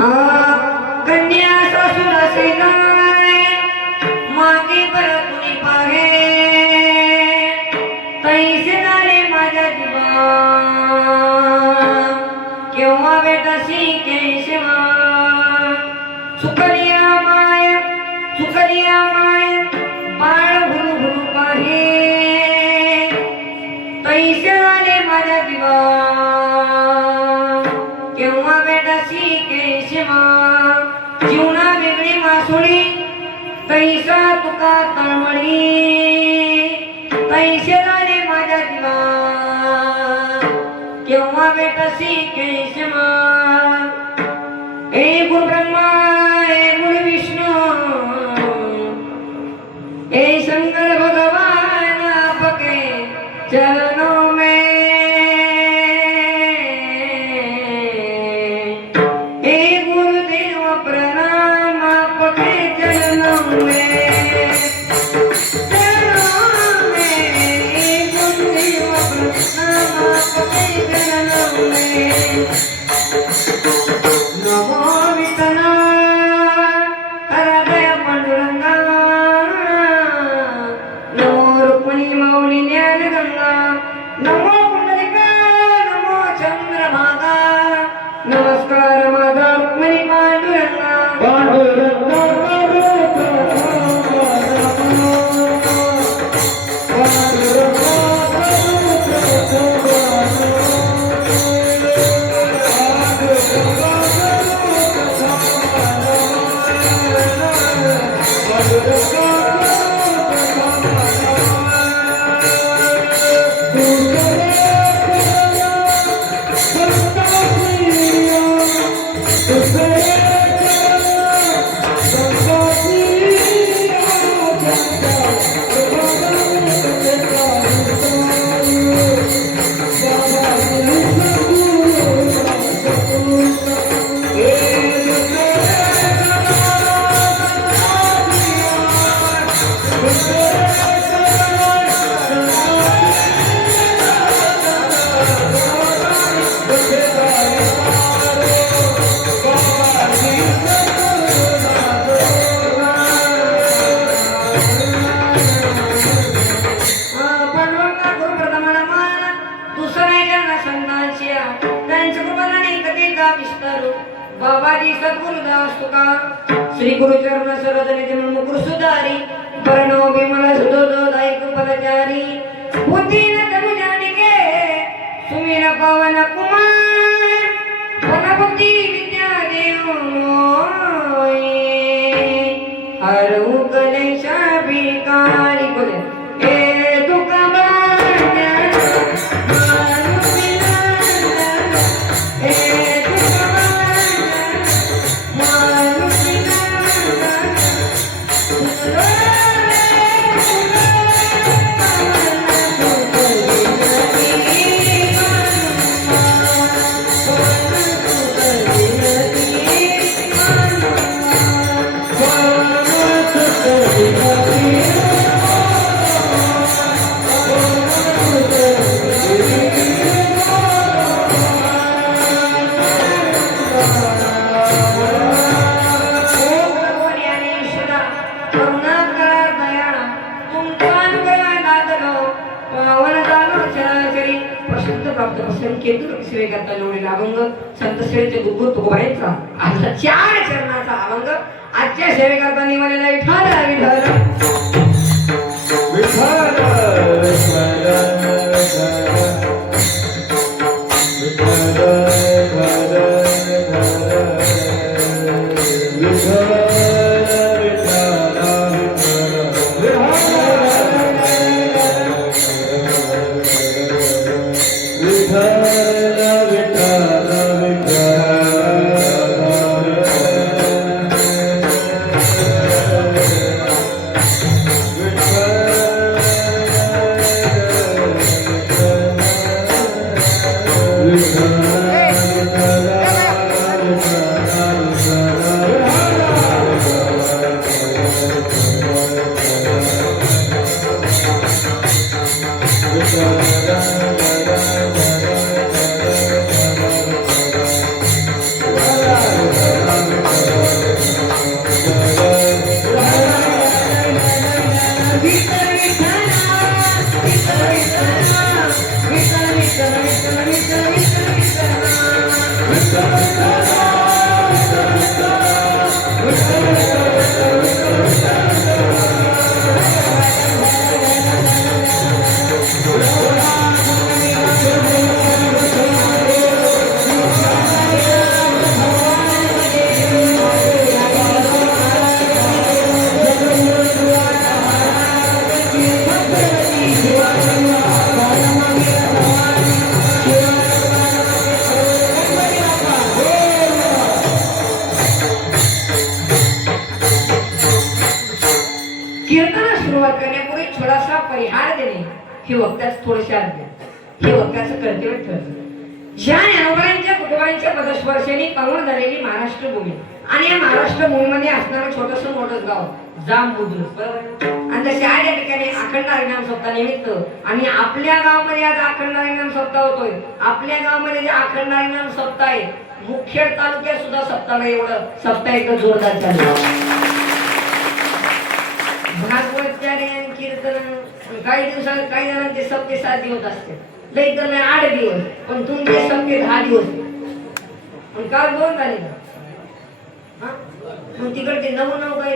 कन्या सासूर असे जाय मागे परतुनी पाहे तैसे झाले माझ्या दिवा केव्हा भेटसी केशवा सुकलिया माय बाळ भुरु भुरु पाहे तैसे झाले माझ्या दिवा केव्हा भेटसी केशवा जीवना वेगळी मासुळी तैसा तुका तळमळी तैसे झाले माझ्या दिवा केव्हा भेटसी केशवा हे गुरु ब्रह्मा हे गुरु विष्णू हे शंकर भगवान आपके चरणों में नमस्कार माझा रुक्मिणी पांडुरंगा बाबाजी सद्गुरुदास तुका श्री गुरुचरण सरोज निज मुकुर सुधारी वर्णो विमल सुदोदायक पदचारी बुद्धि न तनु जानिके सुमिर पवन कुमार वन बुद्धि विद्या देव हरु कलेश विकारी बोले ए दुखा संत श्रेचे गुरु तुकोबाईंचा आजचा 4 चरणाचा अभंग आजच्या सेवेकरता निवडलेला हे वक्त्याच थोडेसे अर्थ हे वक्त्याचं कर्तव्य ठरलं. ज्या ज्ञानोबांच्या कुटुंबांच्या पदस्पर्शाने पावन झालेली महाराष्ट्र भूमी आणि या महाराष्ट्र भूमीमध्ये असणारं छोटस मोठं गाव जाम बुद्रुक बरोबर. आणि तसे आज या ठिकाणी अखंड हरिनाम सप्ताह निमित्त आणि आपल्या गावामध्ये आज अखंड हरिनाम सप्ताह होतोय. आपल्या गावामध्ये जे अखंड हरिनाम सप्ताह आहे मुख्य तालुक्यात सुद्धा सप्ताह एवढं सप्ताह एकदम जोरदार चालू. भागवतचार्य आणि कीर्तन काही दिवसात काही जणांचे सप्ते 7 दिवस असते लई तर 8 दिवस पण तुमचे सप्ते 10 दिवस पण काल 2 झाले ना मग तिकडचे 9 काय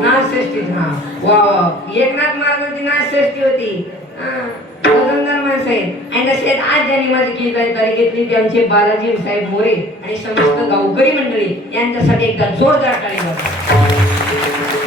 नाथषष्ठी वा एकनाथ महाराजांची नाथषष्ठी होती. वजनदार माणसं आहेत आणि तसेच आज ज्यांनी माझी केली तारीख घेतली ते आमचे बालाजी साहेब मोरे आणि समस्त गावकरी मंडळी यांच्यासाठी एकदा जोरदार टाळी वाजवा.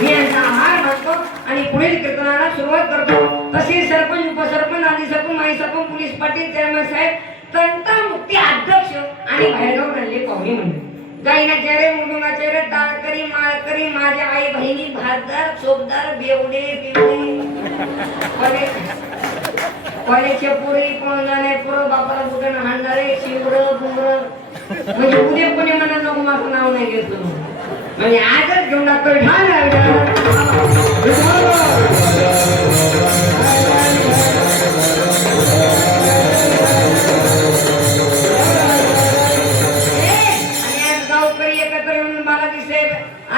मी यांचा आभार मानतो आणि पुढील कीर्तनाला सुरुवात करतो. तसेच सरपंच उपसरपंच आदी सरपंच माई सरपंच पोलीस पाटील चेअरमन साहेब तंटा मुक्ती अध्यक्ष आणि बाहेरगाव राहिले पाहुणे मंडळी गायना चेहरे मुलुंगा चेहरे टाळकरी माळकरी माझ्या आई बहिणी भातदार चोपदार बेवडे बिवडे कॉलेजच्या पुरी पळून जाणे पुरं बापाला बुटण हाणणारे शिवरं बुमरं म्हणजे उद्या कोणी म्हणा नको माझं नाव नाही घेतलं म्हणजे आजच घेऊन टाकतो. गावकरी एकत्र येऊन बालाजी साहेब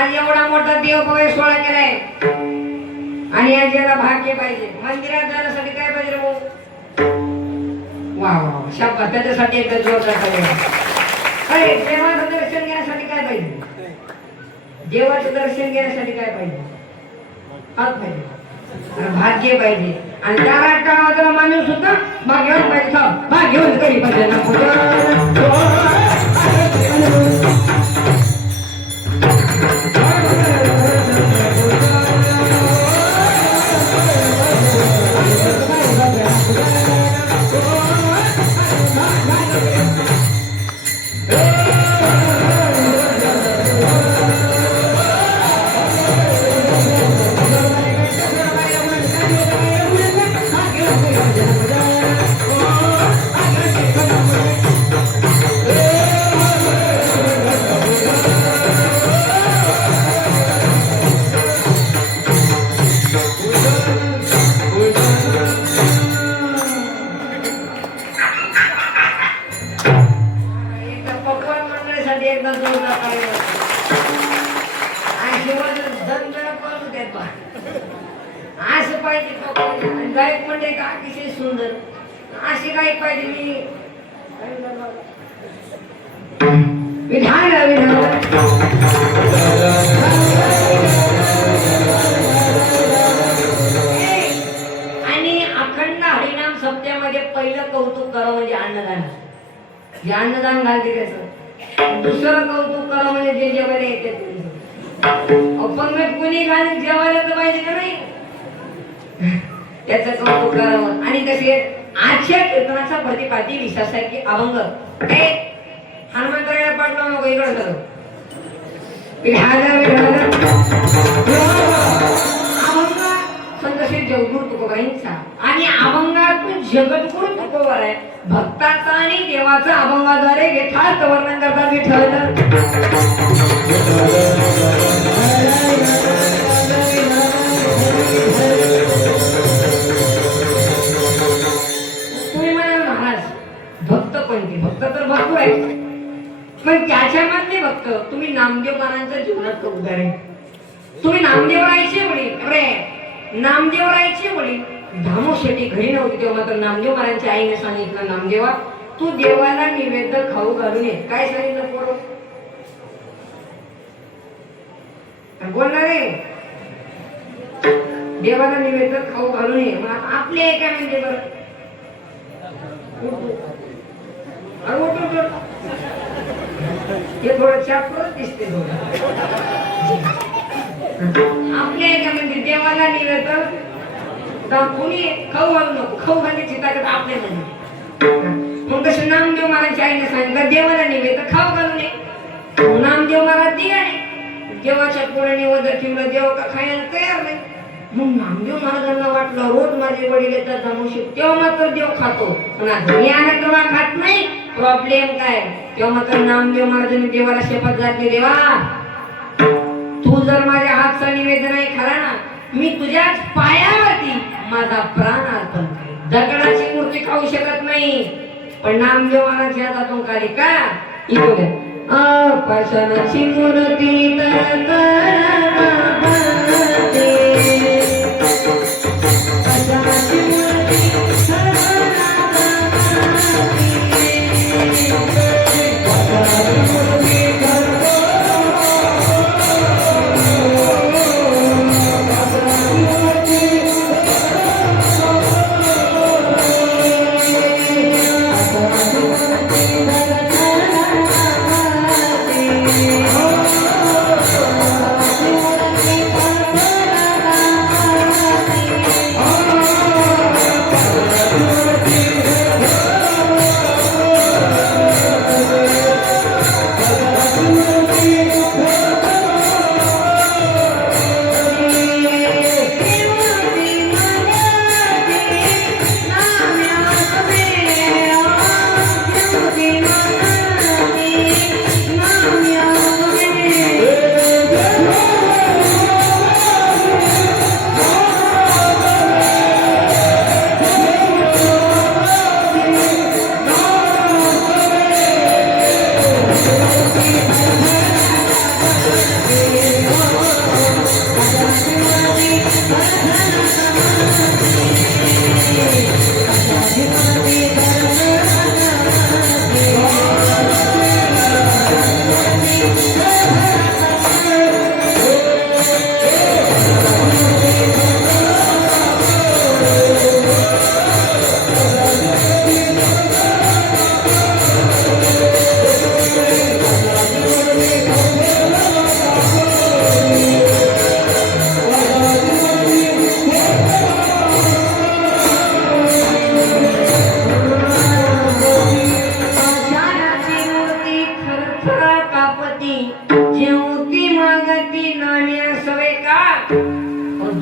आज एवढा मोठा देवभाव सोहळा केलाय आणि आज याला भाग्य पाहिजे. मंदिरात जाण्यासाठी काय पाहिजे भाऊ वा वा शाबास त्याच्यासाठी एकदा जोरदार करूया. अरे देवाचं दर्शन घेण्यासाठी काय पाहिजे देवाचं दर्शन घेण्यासाठी काय पाहिजे हात पाहिजे भाग्य पाहिजे आणि त्या राष्ट्राला माणूस सुद्धा भाग्यवान पाहिजे. भाग्यवान कधी पाहिजे गायक म्हणजे का अतिशय सुंदर अशी गायक पाहिजे. मी विधान आणि अखंड हरिनाम सप्त्यामध्ये पहिलं कौतुक करावं म्हणजे अन्नदान. जे अन्नदान घालते त्याचं दुसरं कौतुक करावं म्हणजे जे जेवायला येते अपंग कुणी घाल जेवायला तर पाहिजे का नाही त्याचं कौतुक करावं. आणि तसे आजच्या कीर्तनाचा प्रतिपादी विश्वास आहे की अभंग हे हनुमंतराया पाठवा नको इकडं सर अभंग संत श्री जगद्गुरु तुकोबांचा आणि अभंगातून जगद्गुरु तुकोबा आहे भक्ताचा आणि देवाचा अभंगाद्वारे यथार्थ वर्णन करता विठ्ठल. भक्त तर भरपूर आहे पण त्याच्यामधले भक्त तुम्ही नामदेव महाराजांच्या जीवनात उदाहरण. तुम्ही नामदेवरायचे वडील अरे नामदेवरायचे वडील धामो शेट्टी घरी नव्हती तेव्हा तर नामदेव महाराजांच्या आईने सांगितलं नामदेवा तू देवाला निवेद्य खाऊ घालून ये. काय सांगितलं पोरं बोलणार रे देवाला निवेद्य खाऊ घालून ये. आपले एका म्हणजे बरं हे थोडं चापरच दिसते आपल्या एका म्हणजे देवाला निवेद्य कोणी खाऊ घालू नको खाऊ घालण्याची ताकद आपल्यामध्ये. मग कसं नामदेव महाराजच्या आईने सांगितलं देवाला निवेद्य खाऊ घालू नये. नामदेव महाराज दिगाने देवाच्या पोळ्याने वजन ठेवलं देव का खायला तयार नाही मग नामदेव महाराजांना वाटलं रोज माझे वडील येतात जामोशी तेव्हा मात्र देव खातो पण घरी आला तेव्हा खात नाही. प्रॉब्लेम काय तेव्हा मात्र नामदेव महाराजांनी देवाला शपथ घातली, देवा तू जर माझ्या हातचा निवेदन आहे खरा ना मी तुझ्याच पायावरती माझा प्राण अर्पण करेन. दगडाची मूर्ती खाऊ शकत नाही पण नामदेव महाराजांच्या हातातून काढी का इकडे पाषाणाची मूर्ती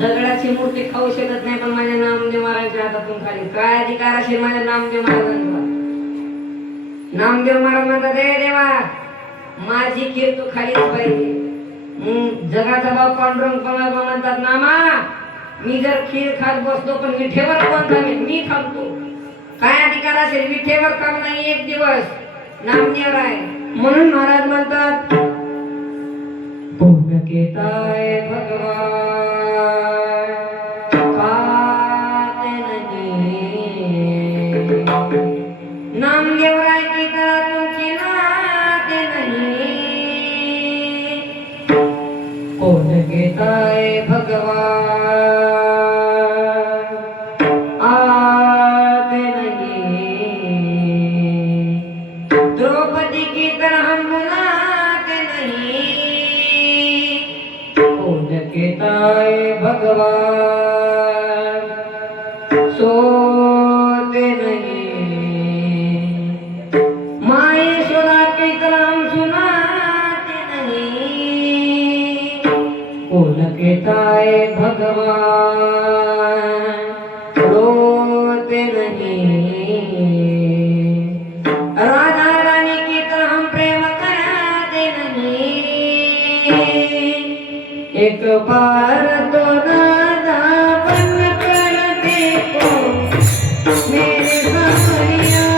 दगडाची मूर्ती खाऊ शकत नाही पण माझ्या नामदेव महाराजांच्या हातातून खाली काय अधिकार असेल माझ्या नामदेव महाराजांचा. नामदेव महाराज म्हणतात हे देवा माझी खीर तू खालीच पाहिजे. जगाचा बाप पांडुरंग परमात्मा म्हणतात नामा मी जर खीर खात बसतो पण विठेवर कोण थांबेल मी थांबतो. काय अधिकार असेल विठेवर थांब नाही एक दिवस नामदेव आहे म्हणून महाराज म्हणतात पुण्य केताय भगवान खाते नहीं नामदेव राय की तरह तुमची नाते नहीं पुण्य केताय भगवान आते नहीं द्रौपदी की तरह हम बुलाते नहीं केताय भगवान सोते नहीं माहेश्वरा के कलाम सुनाते नहीं कुल केताय भगवान रोते नहीं राधा रानी की तरह हम प्रेम कराते नहीं एक बार तो नादा बन कर देखो मेरे सावरिया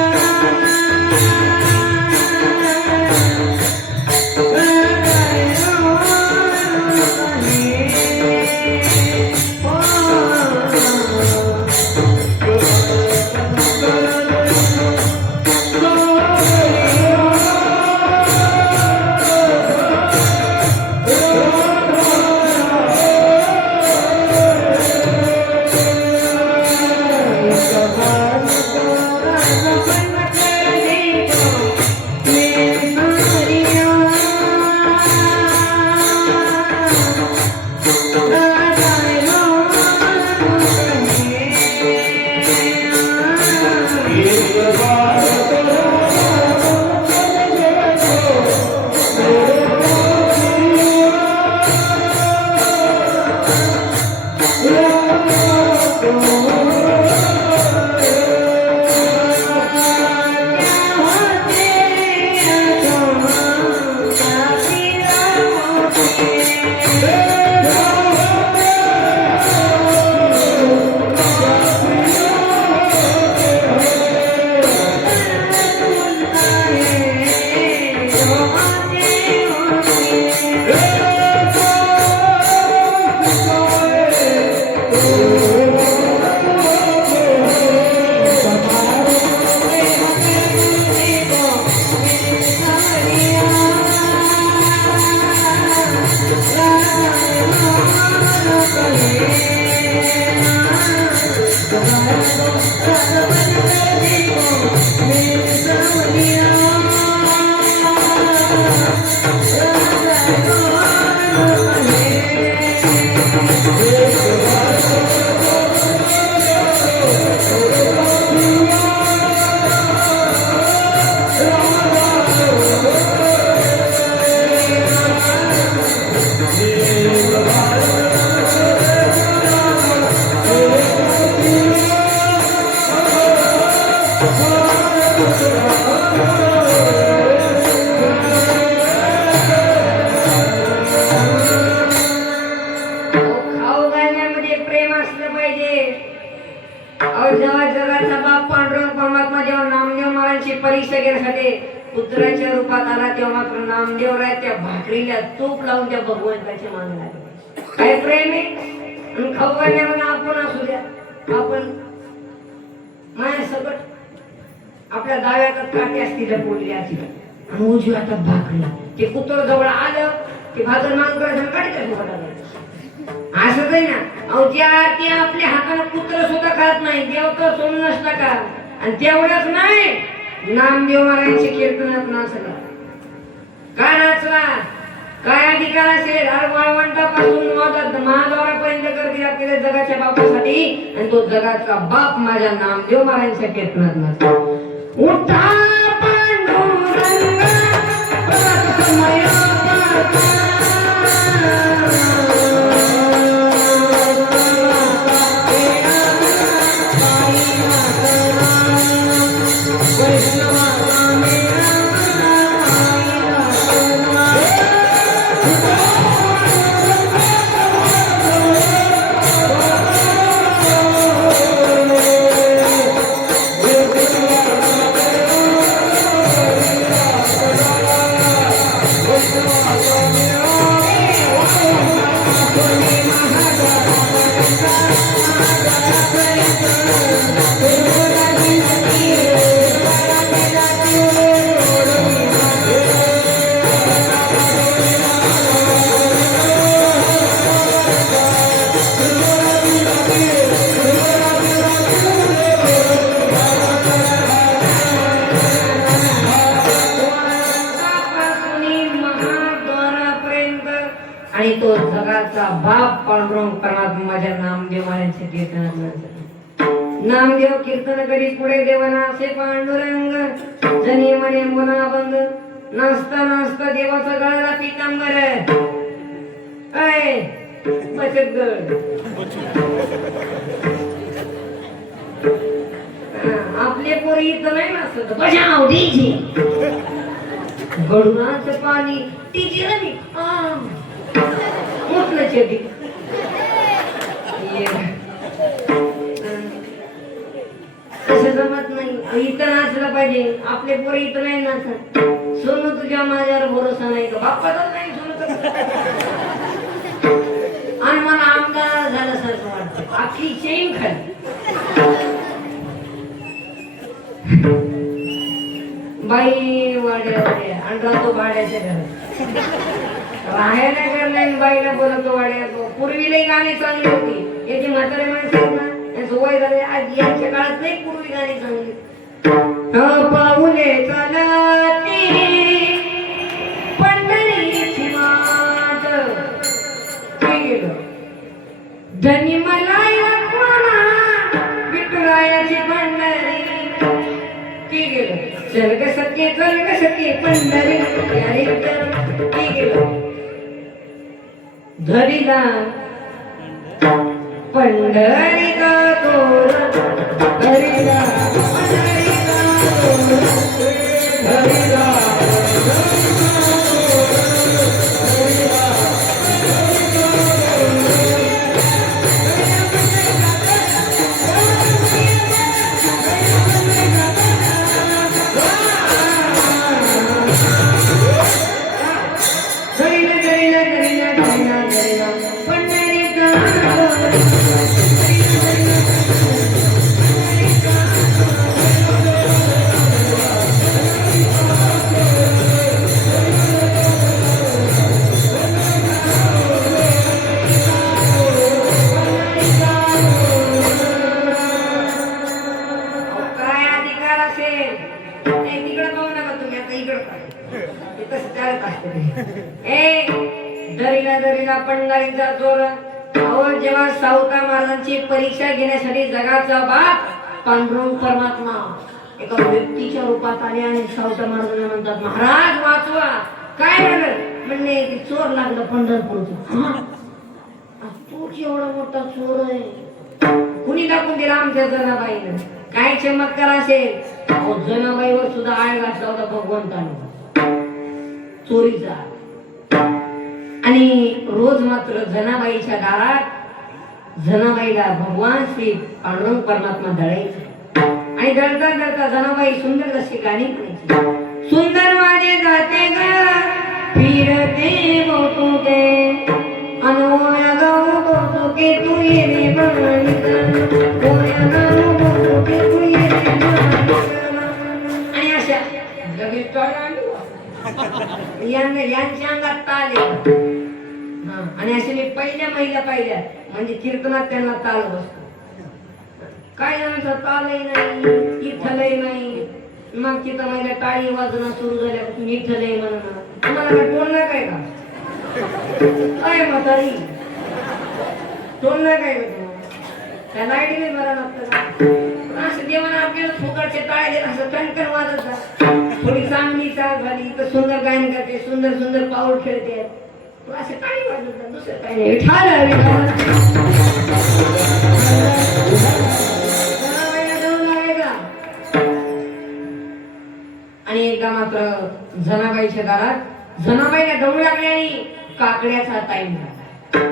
खाऊ घालण्यामध्ये प्रेम असलं पाहिजे. अहो जेव्हा जगाचा बाप पांडुरंग परमात्मा जेव्हा नामदेव महाराजांची परीक्षा घेण्यासाठी पुत्राच्या रूपात आला तेव्हा मात्र नामदेवराय त्या भाकरीला तूप लावून त्या भगवंताच्या मागे लागले. काय प्रेम आहे. आणि खाऊ घालण्यामध्ये आपण असू द्या, आपण माया सकट आपल्या डाव्या हातात काठी असती लपवलेली असती आणि उजव्या हातात भाकरी. ते कुत्र जवळ आलं ते भाकर माग करायचं काढीच्या सुखाला असं आहे ना. अहो ज्या ते आपल्या हाताने कुत्र सुद्धा खात नाही, देव तर सोडून नसता का. आणि तेवढंच नाही, नामदेव महाराजांचे कीर्तनात नाचला. काय नाचला, काय अधिकार असेल. वाळवंटापासून महाद्वारापर्यंत गर्दी लागते जगाच्या बापासाठी. आणि तो जगाचा बाप माझ्या नामदेव महाराजांच्या कीर्तनात नाचला. उठा पांडुरंग आणि तो जगाचा बाप पांडुरंग परमात्मा माझ्या नामदेव महाराजांच्या कीर्तनात नाचला. नामदेव कीर्तन करी पुढे देवाना असे पांडुरंग जनी म्हणे मुलाबंद नाचता नाचता देवाचा गळाला पितांबर बचत गड. आपले पोरी इथं नाही नाचत बजाव डीजे गडुनाचं पाणी टीजी रवी मोठलं चेटी तसं जमत नाही. इथं नाचलं पाहिजे. आपले पोरी इथं नाही नाचत. सोनू तुझ्या माझ्यावर भरोसा नाही का बाप्पाचा नाही सोनू. आणि मला आमदार झाल्यासारखं वाटतं. आखी चेन खाली बाई वाड्यावर आणि राहतो भाड्याच्या घरात. राहायला करलाय बाईला बोलतो वाड्यात. पूर्वीला गाणी चांगली होती. याची म्हातारे माणसं आहेत ना यांचं वय झाले. आज यांच्या काळात नाही पूर्वी गाणी चांगली. पाऊले चालती पंढरीची वाट धनी मला विठुरायाची पंढरी ती गेलं. चल ग सखे पंढरी ती गेलं. धरीला पंढरीचा तोर धरीला पंढरीचा चोर. जेव्हा सावता महाराजांची परीक्षा घेण्यासाठी जगाचा बाप पांडुरंग परमात्मा एका व्यक्तीच्या रूपात आले आणि सावता महाराजांना म्हणतात महाराज वाचवा. काय झालं म्हणले की चोर लागलं पंढरपूरचं. तूच एवढा मोठा चोर आहे. कुणी दाखवून दिला आमच्या जनाबाईनं. काय चमत्कार असेल. जनाबाई आळ घातला होता भगवंताने चोरीचा. आणि रोज मात्र जनाबाईच्या दारात जनाबाईला भगवान श्री पांडुरंग परमात्मा दळायचे. आणि दळता दळता जनाबाई सुंदर अशी गाणी म्हणायची. सुंदर वाणे जाते ग फिरते बोटुके अनोया गाऊ बोटुके तू ये रे माणिक ओया गाऊ बोटुके तू ये रे माणिक. आणि अशा लगेच यांच्या अंगात ताल आहे. आणि असे मी पहिल्या महिला पाहिल्या म्हणजे कीर्तनात त्यांना ताल बसतो. काय जणांचा तालही नाही इथलही नाही. मग तिथं महिला टाळी वाजणं सुरू झाल्यापासून इथलही म्हणणं. तुम्हाला काय टोलणार काय का काय म्हातारी टोलणार काय का त्या लाईट बी बरा लागतं. असं देवाना आपल्याला फुकटचे टाळे देत असं कणकण वाजत जा. थोडी चांगली चाल झाली तर सुंदर गायन करते सुंदर सुंदर पाऊल खेळते असे टाळी वाजत जा. दुसरं काही नाही. आणि एकदा मात्र जनाबाईच्या दारात जनाबाईला दमू लागली आणि काकड्याचा टाइम झाला.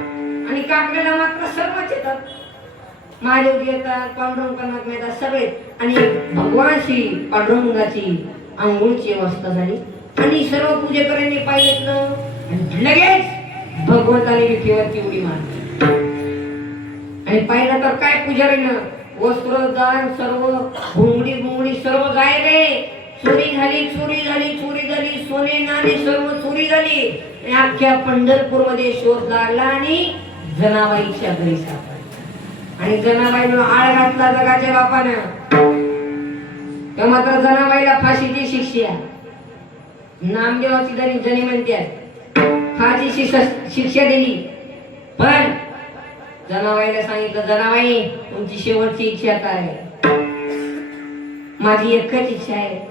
आणि काकड्याला मात्र सर्वच येतात. महादेव येतात पांडुरंग परमात्मा येतात सगळे. आणि भगवान श्री पांडुरंगाची आंघोळीची अवस्था झाली. आणि सर्व पूजेकऱ्यांनी पाय घेतलं आणि लगेच भगवंताने विठीवरती उडी मारली. आणि पाहिलं तर काय पुजारीनं वस्त्र दान सर्व घुंगडी बुंगडी सर्व गायब आहे. चोरी झाली चोरी झाली चोरी झाली सोने नाणे सर्व चोरी झाली. आणि अख्ख्या पंढरपूर मध्ये शोध लागला आणि जनाबाईच्या घरी सापडला. आणि जनाबाईनं आळ घातला जगाच्या बापानं. तेव्हा मात्र जनाबाईला फाशीची शिक्षा नामदेवाची जणी म्हणतात फाशीची शिक्षा दिली. पण जनाबाईला सांगितलं जनाबाई तुमची शेवटची इच्छा काय. माझी एकच इच्छा आहे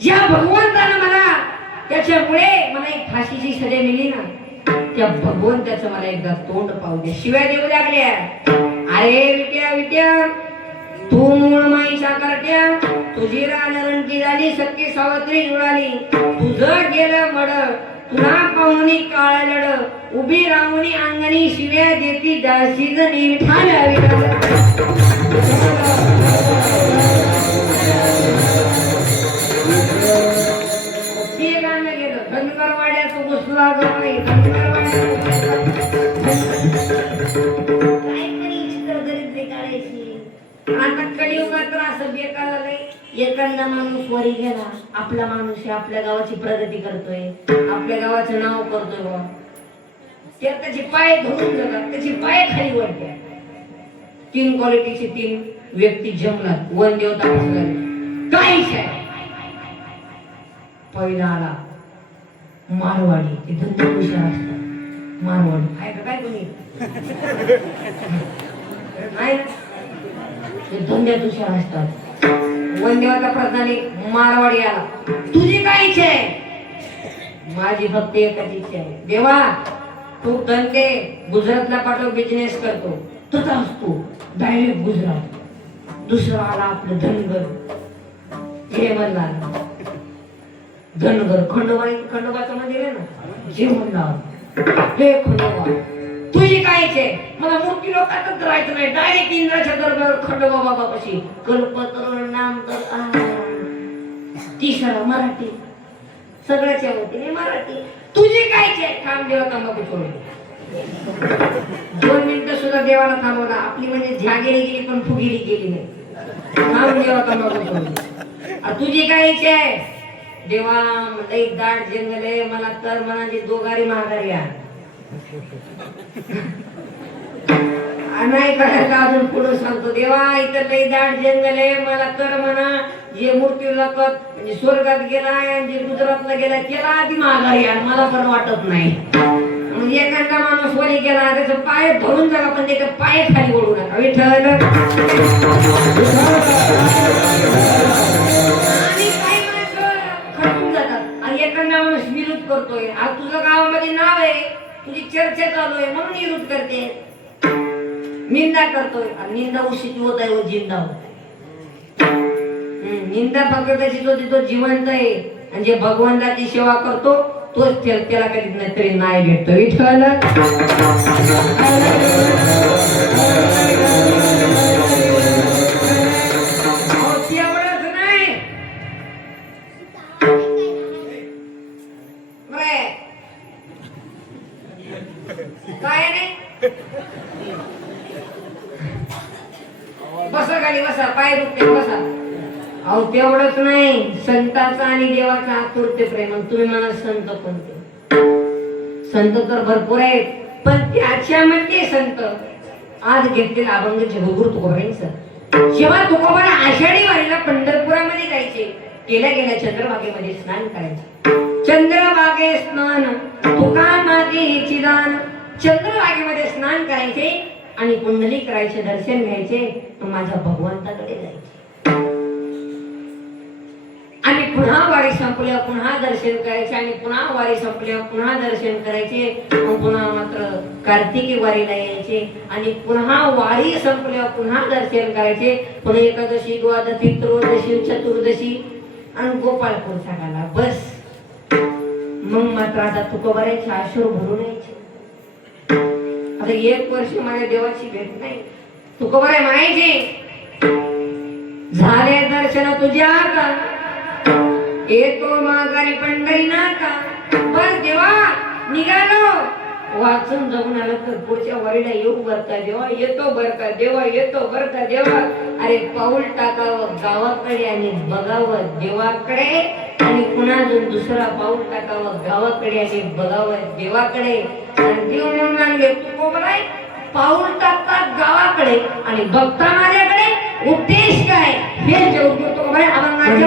ज्या भगवंतानं मला त्याच्यामुळे मला एक फाशीची सजा मिळली ना त्या भगवंताचं मला एकदा तोंड पाहू दे. शिवाय देऊ लागल्या. अरे विट्या विट्या तू मूळ माईच्या करट्या तुझी रानरणती झाली सख्खी सावत्री जुळाली. तुझं गेलं मड तुला पाहुणी काळ लड उभी राहुणी अंगणी शिव्या देती दासी जणी आता कलियुगात असं बेकार झालंय. एखादा माणूस वरी गेला आपला माणूस आहे आपल्या गावाची प्रगती करतोय आपल्या गावाचं नाव करतोय बा त्याचे पाय धरून जातात त्याची पाय खाली वळते. 3 क्वालिटीची 3 व्यक्ती जमलात वन देवता काहीच आहे. पहिला आला मारवाडी ते धंदेहुशार असतात. मारवाडी आहे का काय कोणी नाही ते धंद्यात हुशार असतात. वनदेवाचा प्रधान मारवाडी आला. तुझी काय इच्छा आहे. माझी फक्त एकच इच्छा आहे देवा तू धंदे गुजरातला पाठव बिझनेस करतो तसा असतो डायरेक्ट गुजरात. दुसरा आला आपलं धनगर हे म्हणला धनगर खंडोबाचं मंदिर आहे ना जे म्हणला हे खंडोबा तुझी काय इच्छा आहे. मला मोठी लोकांतच राहायचं नाही डायरेक्ट इंद्राच्या दरबार खंडोबा बाबापाशी कल्पतरू नाम तर तिसरा मराठी सगळ्याच्या वतीने मराठी. तुझी काय इच्छा आहे. थांब देवा तंबाखू सोडली 2 मिनिटं सुद्धा देवाला थांबवला. आपली म्हणजे झागेली गेली पण फुगिरी गेली नाही. थांब देवा तंबाखू सोडली. तुझी काय इच्छा आहे. देवा लई दाट जंगल आहे मला तर मनाची दोघारी महागारी आहे नाही करायचं. अजून पुढे सांगतो देवा इथं लई दाट जंगल आहे मला कर म्हणा. जे मूर्तीला म्हणजे स्वर्गात गेला आणि जे गुजरातला गेला त्याला आधी माघारी आहे मला पण वाटत नाही. म्हणजे एखादा माणूस वरी गेला त्याचं पाय धरून जागा पण त्याचे पाय खाली ओढू नका. विठ्ठल एखादा माणूस विरोध करतोय. आज तुझं गावामध्ये नाव आहे तुझी चर्चा चालू आहे म्हणून विरोध करते निंदा करतोय. आणि निंदा उशिती होत आहे जिंदा होत निंदा फक्त त्याची तो जिवंत आहे आणि जे भगवंताची सेवा करतो तोच त्याला कधी तरी नाही भेटतो. विठ्ठल एवढंच नाही काय नाही बसा खाली बसा पाय दुखते बसा. अहो तेवढंच नाही संताचा आणि देवाचा आतुरते प्रेम. तुम्ही मला संत कोणते? संत तर भरपूर आहेत पण त्याच्यामध्ये संत आज घेतलेला अभंग जगगुरु तुकोबांचं. जेव्हा तुकोबाला आषाढी वारीला पंढरपुरामध्ये जायचे गेल्या गेल्या चंद्रभागेमध्ये स्नान करायचे. चंद्रभागे स्नान तुका मागे दान. चंद्रभागेमध्ये स्नान करायचे आणि कुंडली करायचे दर्शन घ्यायचे माझ्या भगवंताकडे जायचे. आणि पुन्हा वारी संपल्यावर पुन्हा दर्शन करायचे आणि पुन्हा वारी संपल्यावर पुन्हा दर्शन करायचे. पुन्हा मात्र कार्तिकी वारीला यायचे आणि पुन्हा वारी संपल्यावर पुन्हा दर्शन करायचे. पुन्हा एकादशी द्वादशी त्रयोदशी चतुर्दशी आणि गोपाळपूरचा गाला बस. मग मात्र आता तुकोबारांचे आश्रू भरून यायचे. आता 1 वर्ष माझ्या देवाची भेट नाही. तुकोबारे म्हणायचे झाले दर्शन तुझ्या का येतो माघारी पंढरीनाथा. बस देवा निघालो वाचून जाऊन आलं तर पुढच्या वारीला येऊ बर का देवा. येतो बर का देवा येतो बर का देवा. अरे पाऊल टाकावं गावाकडे आणि बघावं देवाकडे आणि पुन्हा अजून दुसरा पाऊल टाकावं गावाकडे आणि बघावं देवाकडे. आणि देव म्हणून आणले तुकोबाराय पाऊल टाकतात गावाकडे आणि बघता माझ्याकडे उद्देश काय हे जेवढे तुकोबाराय अभंगाच्या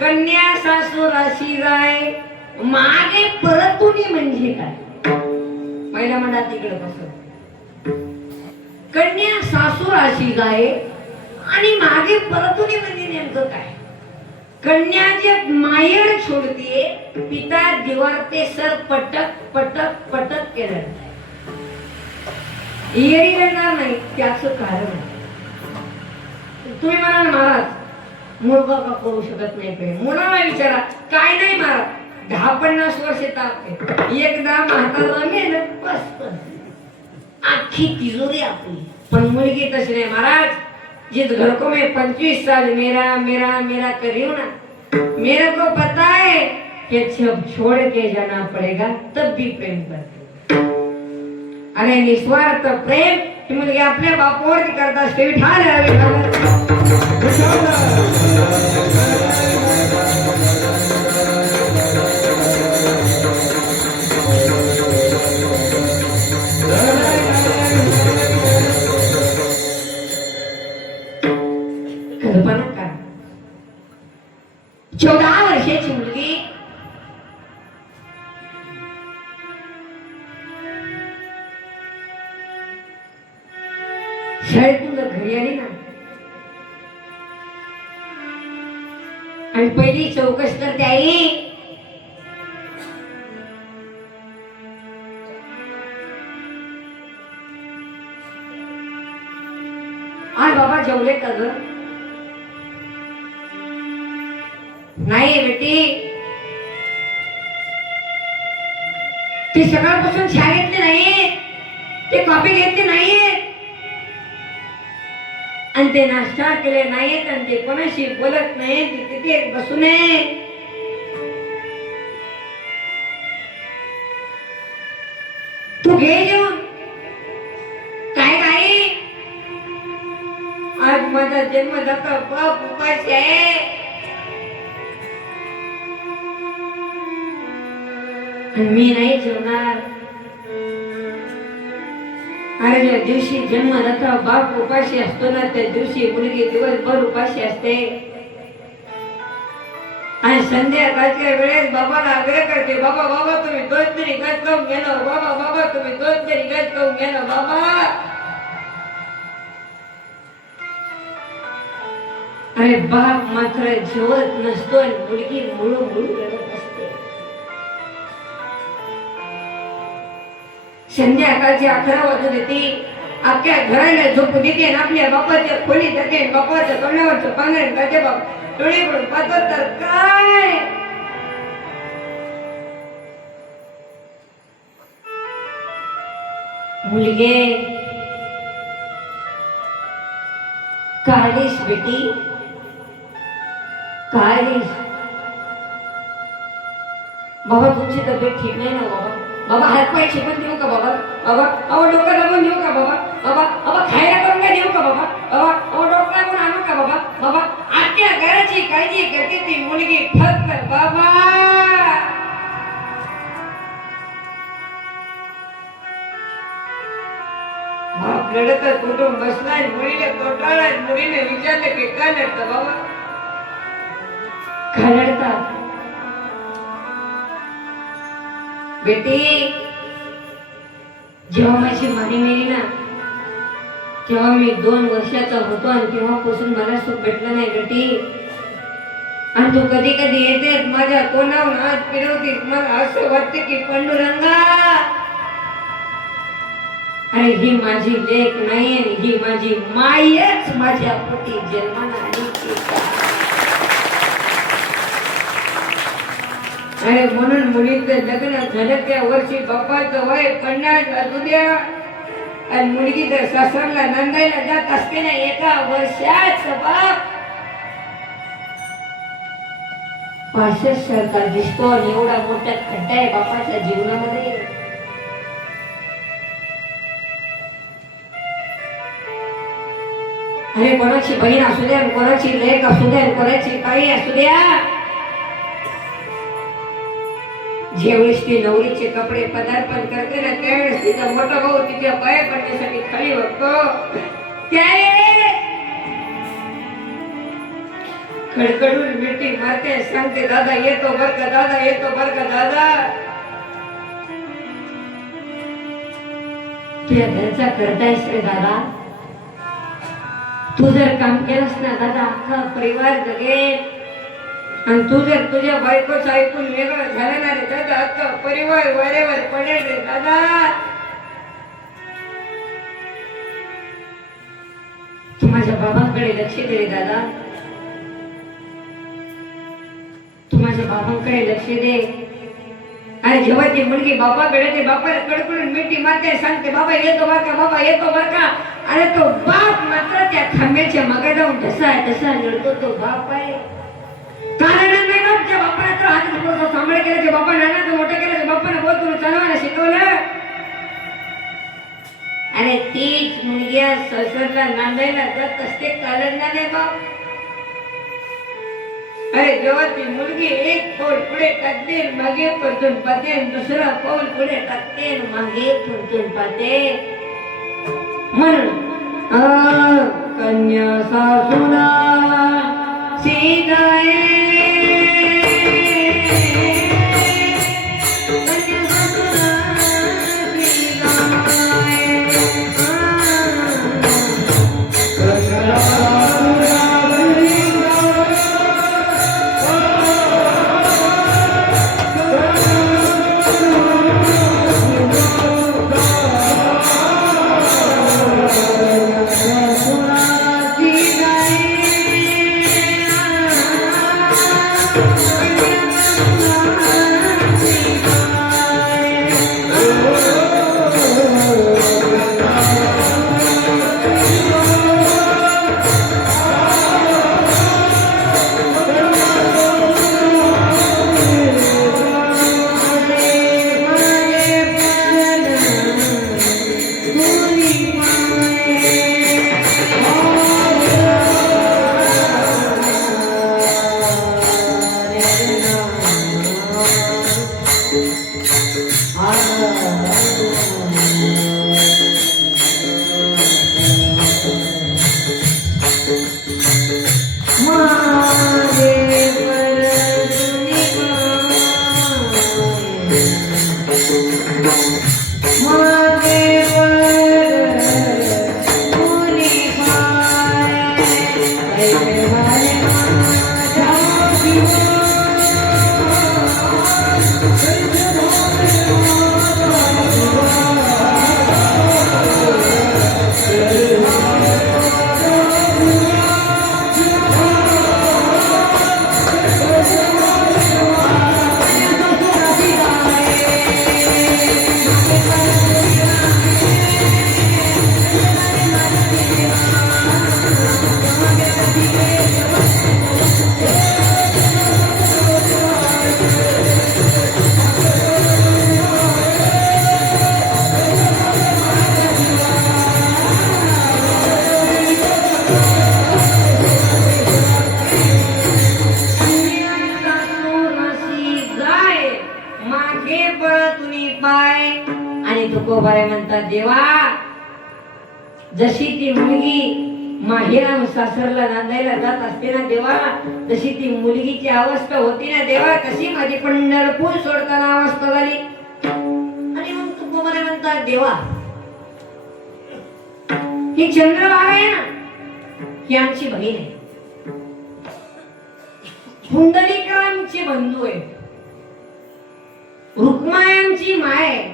कन्या सासूराशी जाय मागे परतुनी म्हणजे काय? पहिला म्हणा तिकडे बस. कन्या सासूराशी जाय आणि मागे परतुनी म्हणजे नेमकं काय? कन्या जे मायड छोडते पिता दिवारते सर पटक पटक पटक केलं येरी येणार नाही त्याचं कारण. तुम्ही म्हणाल महाराज मुलगा का करू शकत नाही प्रेम. मुलाला विचारा काय नाही महाराज 10-50 वर्ष तापते एकदा म्हातारा मेलं बस आखी तिजोरी आपली. पण मुलगी तशी नाही महाराज. जिस घर को मैं 25 साल मेरा मेरा मेरा करियो ना मेरे को पता है कि जब छोड़ के जाना पड़ेगा तब भी प्रेम करते. अरे निस्वार्थ प्रेम ती मुलगी आपल्या बापावरती करत असते. कल्पना करा 14 वर्षाची मुलगी शाळेतून जर घरी आली ना आणि पहिली चौकशी करते आई आज बाबा जेवले का ग? नाही बेटी ती सकाळपासून शाळेतली नाही ते कॉपी घेतले नाहीयेत आणि ते नाश्ता केले नाहीत आणि ते कोणाशी बोलत नाहीत, तिथे बसू नये. तू घे जेवून. काय काही आज माझा जन्मदाता बाप उपाशी आहे. मी नाही जेवणार. अरे ज्या दिवशी जन्मदाता बाप उपाशी असतो ना त्या दिवशी मुलगी दिवसभर उपाशी असते आणि संध्याकाळच्या वेळेस बाबाला आग्रह करते, बाबा बाबा तुम्ही 2 तरी गज खाऊन घ्या ना, बाबा बाबा तुम्ही 2 तरी गज खाऊन घ्या ना बाबा. अरे बाप मात्र जेवत नसतो आणि मुलगी मुळू मुळू रडत असते. संध्याकाळची 11 वाजून येते. अख्ख्या घराला झोपू देते आणि आपल्या बापाच्या खोली जाते. बापाच्या तोंडावरचं पांघरण काढते. बाप डोळे पडून पाहतात तर काय मुलगे काढलीस बेटी काढलीस. बाबा तुमची तब्येत ठीक नाही ना बाबा. बाबा हात पाय शिकून देऊ का बाबा. बाबा अहो डोकं दाबून देऊ का बाबा. बाबा बाबा खायला करून काय देऊ का बाबा. बाबा अहो डोकं दाबून आणू का बाबा. बाबा आजच्या घराची काळजी करते ती मुलगी फक्त बाबा. बाप रडत कुठून बसला आणि मुलीला तोटाळा आणि मुलीने विचारलं की काय लढतं बाबा. काय लढतात बेटी. जेव्हा माझी मानी मेली ना तेव्हा मी 2 वर्षाचा होतो आणि तेव्हापासून मला सुख भेटलं नाही बेटी. आणि तू कधी कधी येते माझ्या तोंडावर हात फिरवतीस. मला असं वाटते की पांडुरंगा अरे ही माझी लेक नाही आणि ही माझी मायच माझ्या पोटी जन्माला आली. अरे म्हणून मुलीचं लग्न झालं त्या वर्षी बापाचं वय 50 वाजू द्या आणि मुलगी जर सासरला नांदायला जात असते ना 1 वर्षात बाप 65 सरकार दिसतो आणि एवढा मोठा खड्डा आहे बापाच्या जीवनामध्ये. अरे कोणाची बहीण असू द्या कोणाची लेक असू द्या कोणाची काही असू द्या ज्यावेळेस ती नवरीचे कपडे पदार्पण करते ना त्यावेळेस तिचा मोठा भाऊ तिच्या पाया पडण्यासाठी खाली बघतो. त्यावेळेस खडखडून मिठी मारते सांगते दादा येतो बर का दादा येतो बर का दादा. तुझ्या घरचा करतायस रे दादा. तू जर काम केलंस ना दादा अख्खा परिवार जगेल. आणि तू जर तुझ्या बायकोच ऐकून वेगळं झालं ना रे दादा अख्खा परिवार वाऱ्यावर पडेल रे दादा. तू माझ्या बाबांकडे लक्ष दे रे दादा. तू माझ्या बाबांकडे लक्ष दे. आणि जेव्हा ती मुलगी बापाकडे ते बापाला कडकडून मिठी मारते सांगते बाबा येतो बर का बाबा येतो बर का. अरे तो बाप मात्र त्या खांब्याच्या मागे जाऊन तसा लढतो. तो बाप आहे कारण नाही बापच्या बापाला तर हात सांभाळ केलं ते बापा नानाचं मोठं केलं बापानं बोल तुला चालवायला शिकवलं. अरे तीच मुलगी सासरला नांदायला जात असते कारण नाही बाप. अरे जेव्हा ती मुलगी 1 पाऊल पुढे टाकते मागे परतून पाहते दुसरा पाऊल पुढे टाकते मागे परतून पाहते. म्हणून कन्या सासूला सीताए तुकोबाराय म्हणतात देवा जशी ती मुलगी माहेराहून सासरला नांदायला जात असते ना देवा, तशी ती मुलगीची अवस्था होती ना देवा, तशी माझी पंढरपूर सोडताना अवस्था झाली. आणि मग तुकोबाराय म्हणतात देवा ही चंद्रभागा आहे ना, ही आमची बहीण आहे, पुंडलिकांची बंधू आहे, रुक्मायांची माय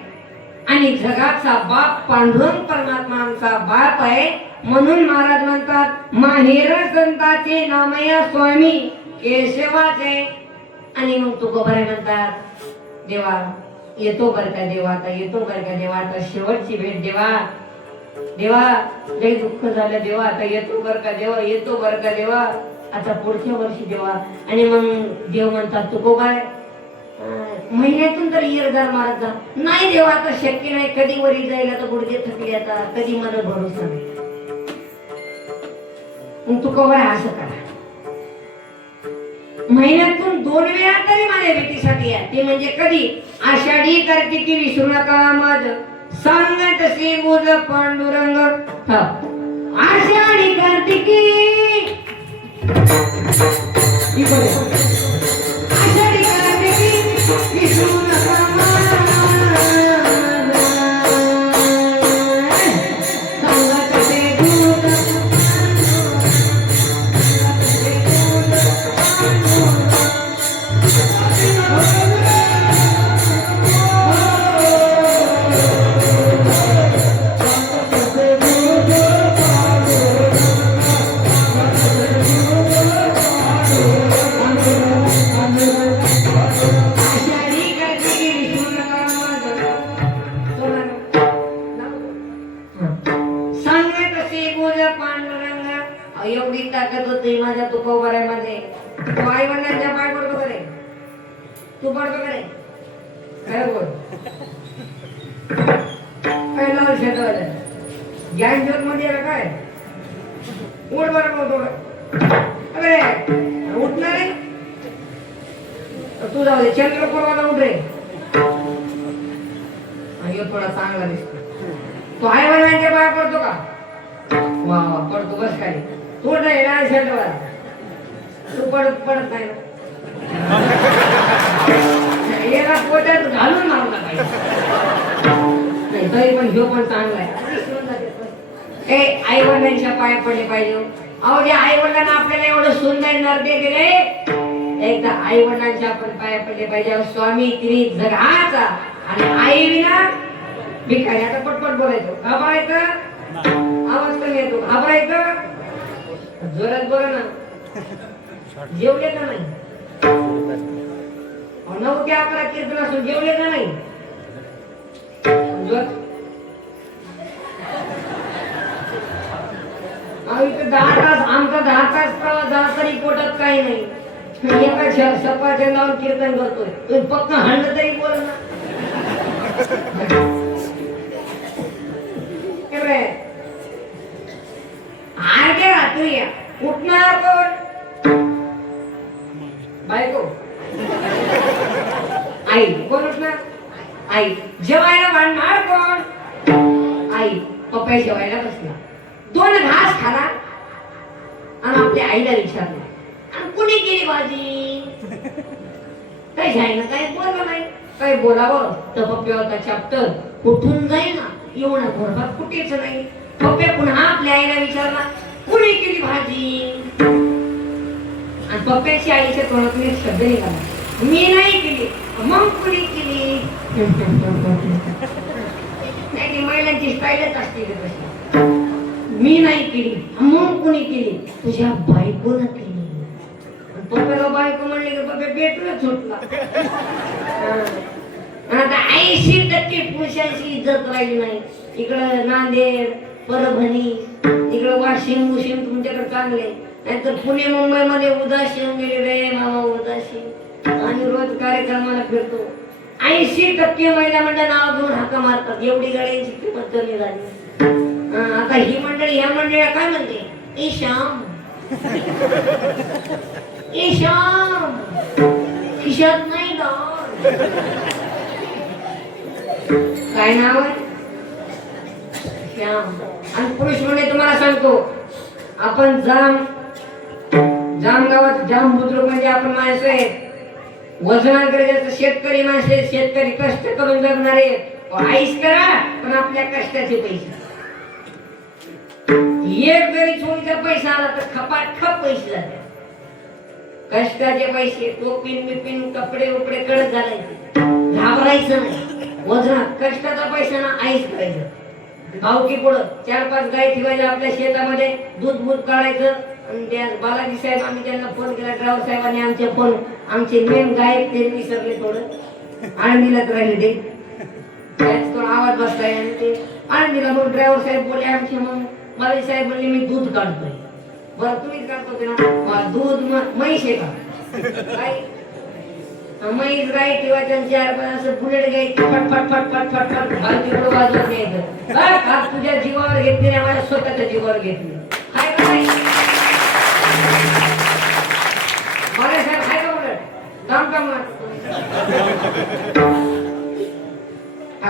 आणि जगाचा बाप पांडुरंग परमात्मा आमचा बाप आहे. म्हणून महाराज म्हणतात माहेर संताचे नामया स्वामी केशवाचे. आणि मग तुकोबाराय म्हणतात देवा येतो बर का देवा, आता येतो बर का देवा, आता शेवटची भेट देवा, देवा लय दुःख झालं देवा, आता येतो बर का देवा, येतो बर का देवा, आता पुढच्या वर्षी देवा. आणि मग देव म्हणतात तुकोबाराय महिन्यातून तर येरदार मारत जा. नाही देवा आता शक्य नाही, कधी वरी जाईल, आता गुडघे थकले, आता कधी मला भरोसा नाही. मग तुकोबाराय असं करा, महिन्यातून 2 वेळा तरी माझ्या भेटीसाठी या. ते म्हणजे कधी आषाढी कार्तिकी विसरू नका माझ सांगत श्री बुध पांडुरंग. आषाढी कार्तिकी आषाढी कार्तिकी विसरू नका एवढी ताकद होती माझ्या तुकोबाराय मध्ये. तू आई वडिलांच्या पाय पडतो का रे? तू पडतो का रे? काय बोल काय लाल शेतवाले ज्ञान ज्योत मध्ये काय उठ बरं बोलतो अरे उठणार रे तू जाऊ दे. चंद्रपूरवाला उठ रे, थोडा चांगला दिसतो. तू आई वडिलांच्या पाय पडतो का? वा वा पडतो. बस काय तू नाही ना शेतवाला, तू पडत नाही ना. याला पोटात घालून मारला पाहिजे. नाही तरी पण ह्यो पण चांगला आहे. आई वडिलांच्या पाया पडले पाहिजे. अहो जे आई वडिलांना आपल्याला एवढं सुंदर नरदे दिले, एकदा आई वडिलांच्या आपण पाया पडले पाहिजे. स्वामी तिने जगाचा आणि आई विना भिकारी. आता पटपट बोलायचो, घाबरायचं आवाज कमी येतो, घाबरायचं जोरात बोला ना. जेवले का नाही? 9 ते 11 कीर्तन असून जेवले का नाही? इथं 10 तास आमचा 10 तास प्रवास झाला तरी पोटात काही नाही. एका सपाच्या लावून कीर्तन करतोय, तुम्ही फक्त हंड तरी बोल ना. अर्ध्या रात्री उठणार कोण? बायको. आई. कोण उठणार? आई. जेवायला भांडणार कोण? आई. पप्पा जेवायला बसला, 2 घास खाला आणि आपल्या आईला विचारलं आणि कुणी केली भाजी? काही जाईना, काही बोललं नाही. काही बोलावं तर पप्पे होता चॅप्टर कुठून जाईल ना, एवढा घोरभात कुठेच नाही. पप्पे पुन्हा आपल्या आईला विचारला कुणी केली भाजी? आणि पप्प्याची आईच्या तोंडातून एक शब्द निघाला, मी नाही केली. मग कुणी केली? नाही ती महिलांची स्टाईलच असते तशी. मी नाही केली, मग कुणी केली? तुझ्या बायकोनं केली. पप्प्याला बायको म्हणले की पप्पा पेटूनच सुटला. आता 80% पुरुषांची इज्जत राहिली नाही. इकडं नांदेड, परभणी, इकडं वाशिम तुमच्याकडे चांगले, नाहीतर पुणे मुंबई मध्ये उदासीन गेले रे मामा, उदासीन. आणि रोज कार्यक्रमाला फिरतो. 80% महिला मंडळ नाव घेऊन हाका मारतात. एवढी गाड्यांची किंमत कमी झाली. आता ही मंडळी ह्या मंडळीला काय म्हणते? ए श्याम, ए श्याम, खिशात नाही दार. काय नाव आहे? श्याम. आणि पुरुष म्हणजे तुम्हाला सांगतो, आपण जाम गावात जाम बुद्रुक म्हणजे आपण माणसं आहेत. वजनाकडे जास्त शेतकरी माणसं आहेत. शेतकरी कष्ट करून जगणारे. आईस करा पण आपल्या कष्टाचे पैसे. एक जरी चोरीचा पैसा आला तर खपाखप पैसे जाते. कष्टाचे पैसे. टोपीन बिपिन कपडे उपडे कडक घालायचे. घाबरायचं नाही. वजनात कष्टाचा पैसा ना आईस करायचं. भावकी पुढं 4-5 गाय ठेवायच्या आपल्या शेतामध्ये. दूध काढायचं. आणि त्या बालाजी साहेब आम्ही त्यांना फोन केला. ड्रायव्हर साहेबांनी आमचे मेन गायक ते विसरले थोडं. आळंदीलाच राहिले ते. त्याच थोडा आवाज बसलाय आणि ते आळंदीला मग ड्रायव्हर साहेब बोलले आमचे. मग बालाजी साहेब बोलले मी दूध काढतोय. बरं तुम्हीच काढतो ना दूध. म्हैस आहे का गाय? म्हैस गाय ठेवायच्या 4-5 असं बुलेट घ्यायची. फट बालकी पुढं वाजवत न्यायचं. तुझ्या जीवावर घेतली नाही, माझ्या स्वतःच्या जीवावर घेतली. काय का नाही मला साहेब काय का उलट काम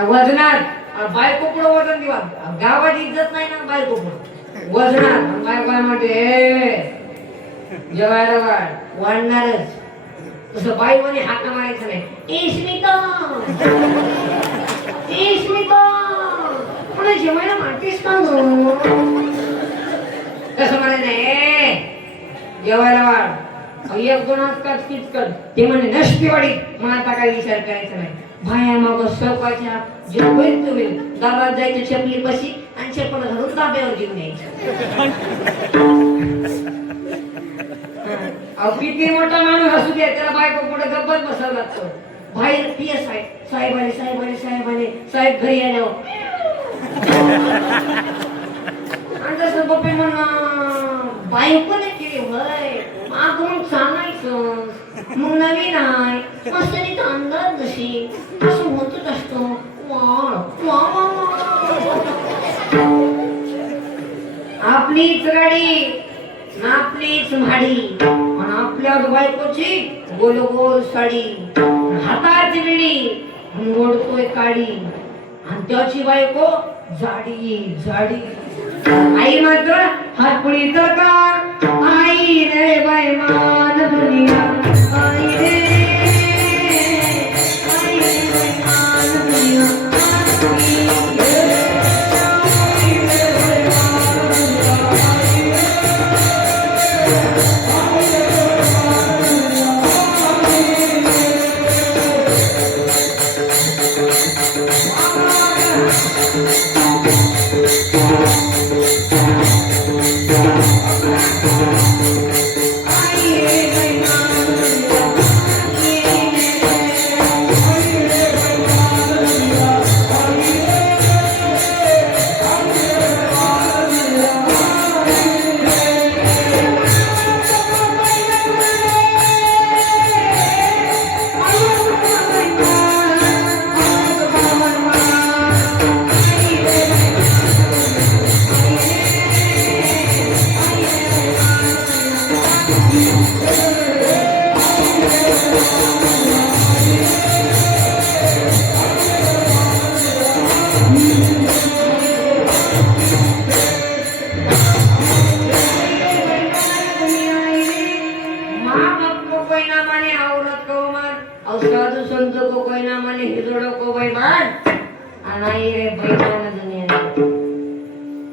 वजनात बायको पुढं वजन दिवा. गावात इज्जत नाही ना बायको पुढं वजनात. बायको काय म्हणते जेवायला वाढणारच. तसं बाई म्हणे हात मारायचं नाही. ए स्मिता मला जेवायला मारतेस का? कसं म्हणे नाही जेवायला वाढ. 1-2 आजकाल किचकट ते म्हणे नष्टीवाडी. मला आता काही विचार करायचा नाही. भाया मग सौकाच्या जे होईल तुम्ही गावात जायचं चपली बशी आणि चप्पल घालून ताब्यावर घेऊन यायचं. किती मोठा माणूस असू द्या त्याला बायको पुढे गप्पत बसावं लागतं. बाहेर पीएस आहे साहेब साहेब घरी आल्यावर आणि तसं बप्पे म्हणा बायको नाही केली होय. माग मग सांगायचं मग नवीन आहे मस्तनी अंदाज जशी असं होतच असतो. आपलीच गाडी आपलीच म्हाडी आणि आपल्या बायकोची गोल गोल साडी हातात बिडी ओढतोय काडी आणि त्याची बायको जाडी जाडी. आई मात्र हात पुढे तर का आई रे बाय मान दुनिया आई रे मान दुनिया.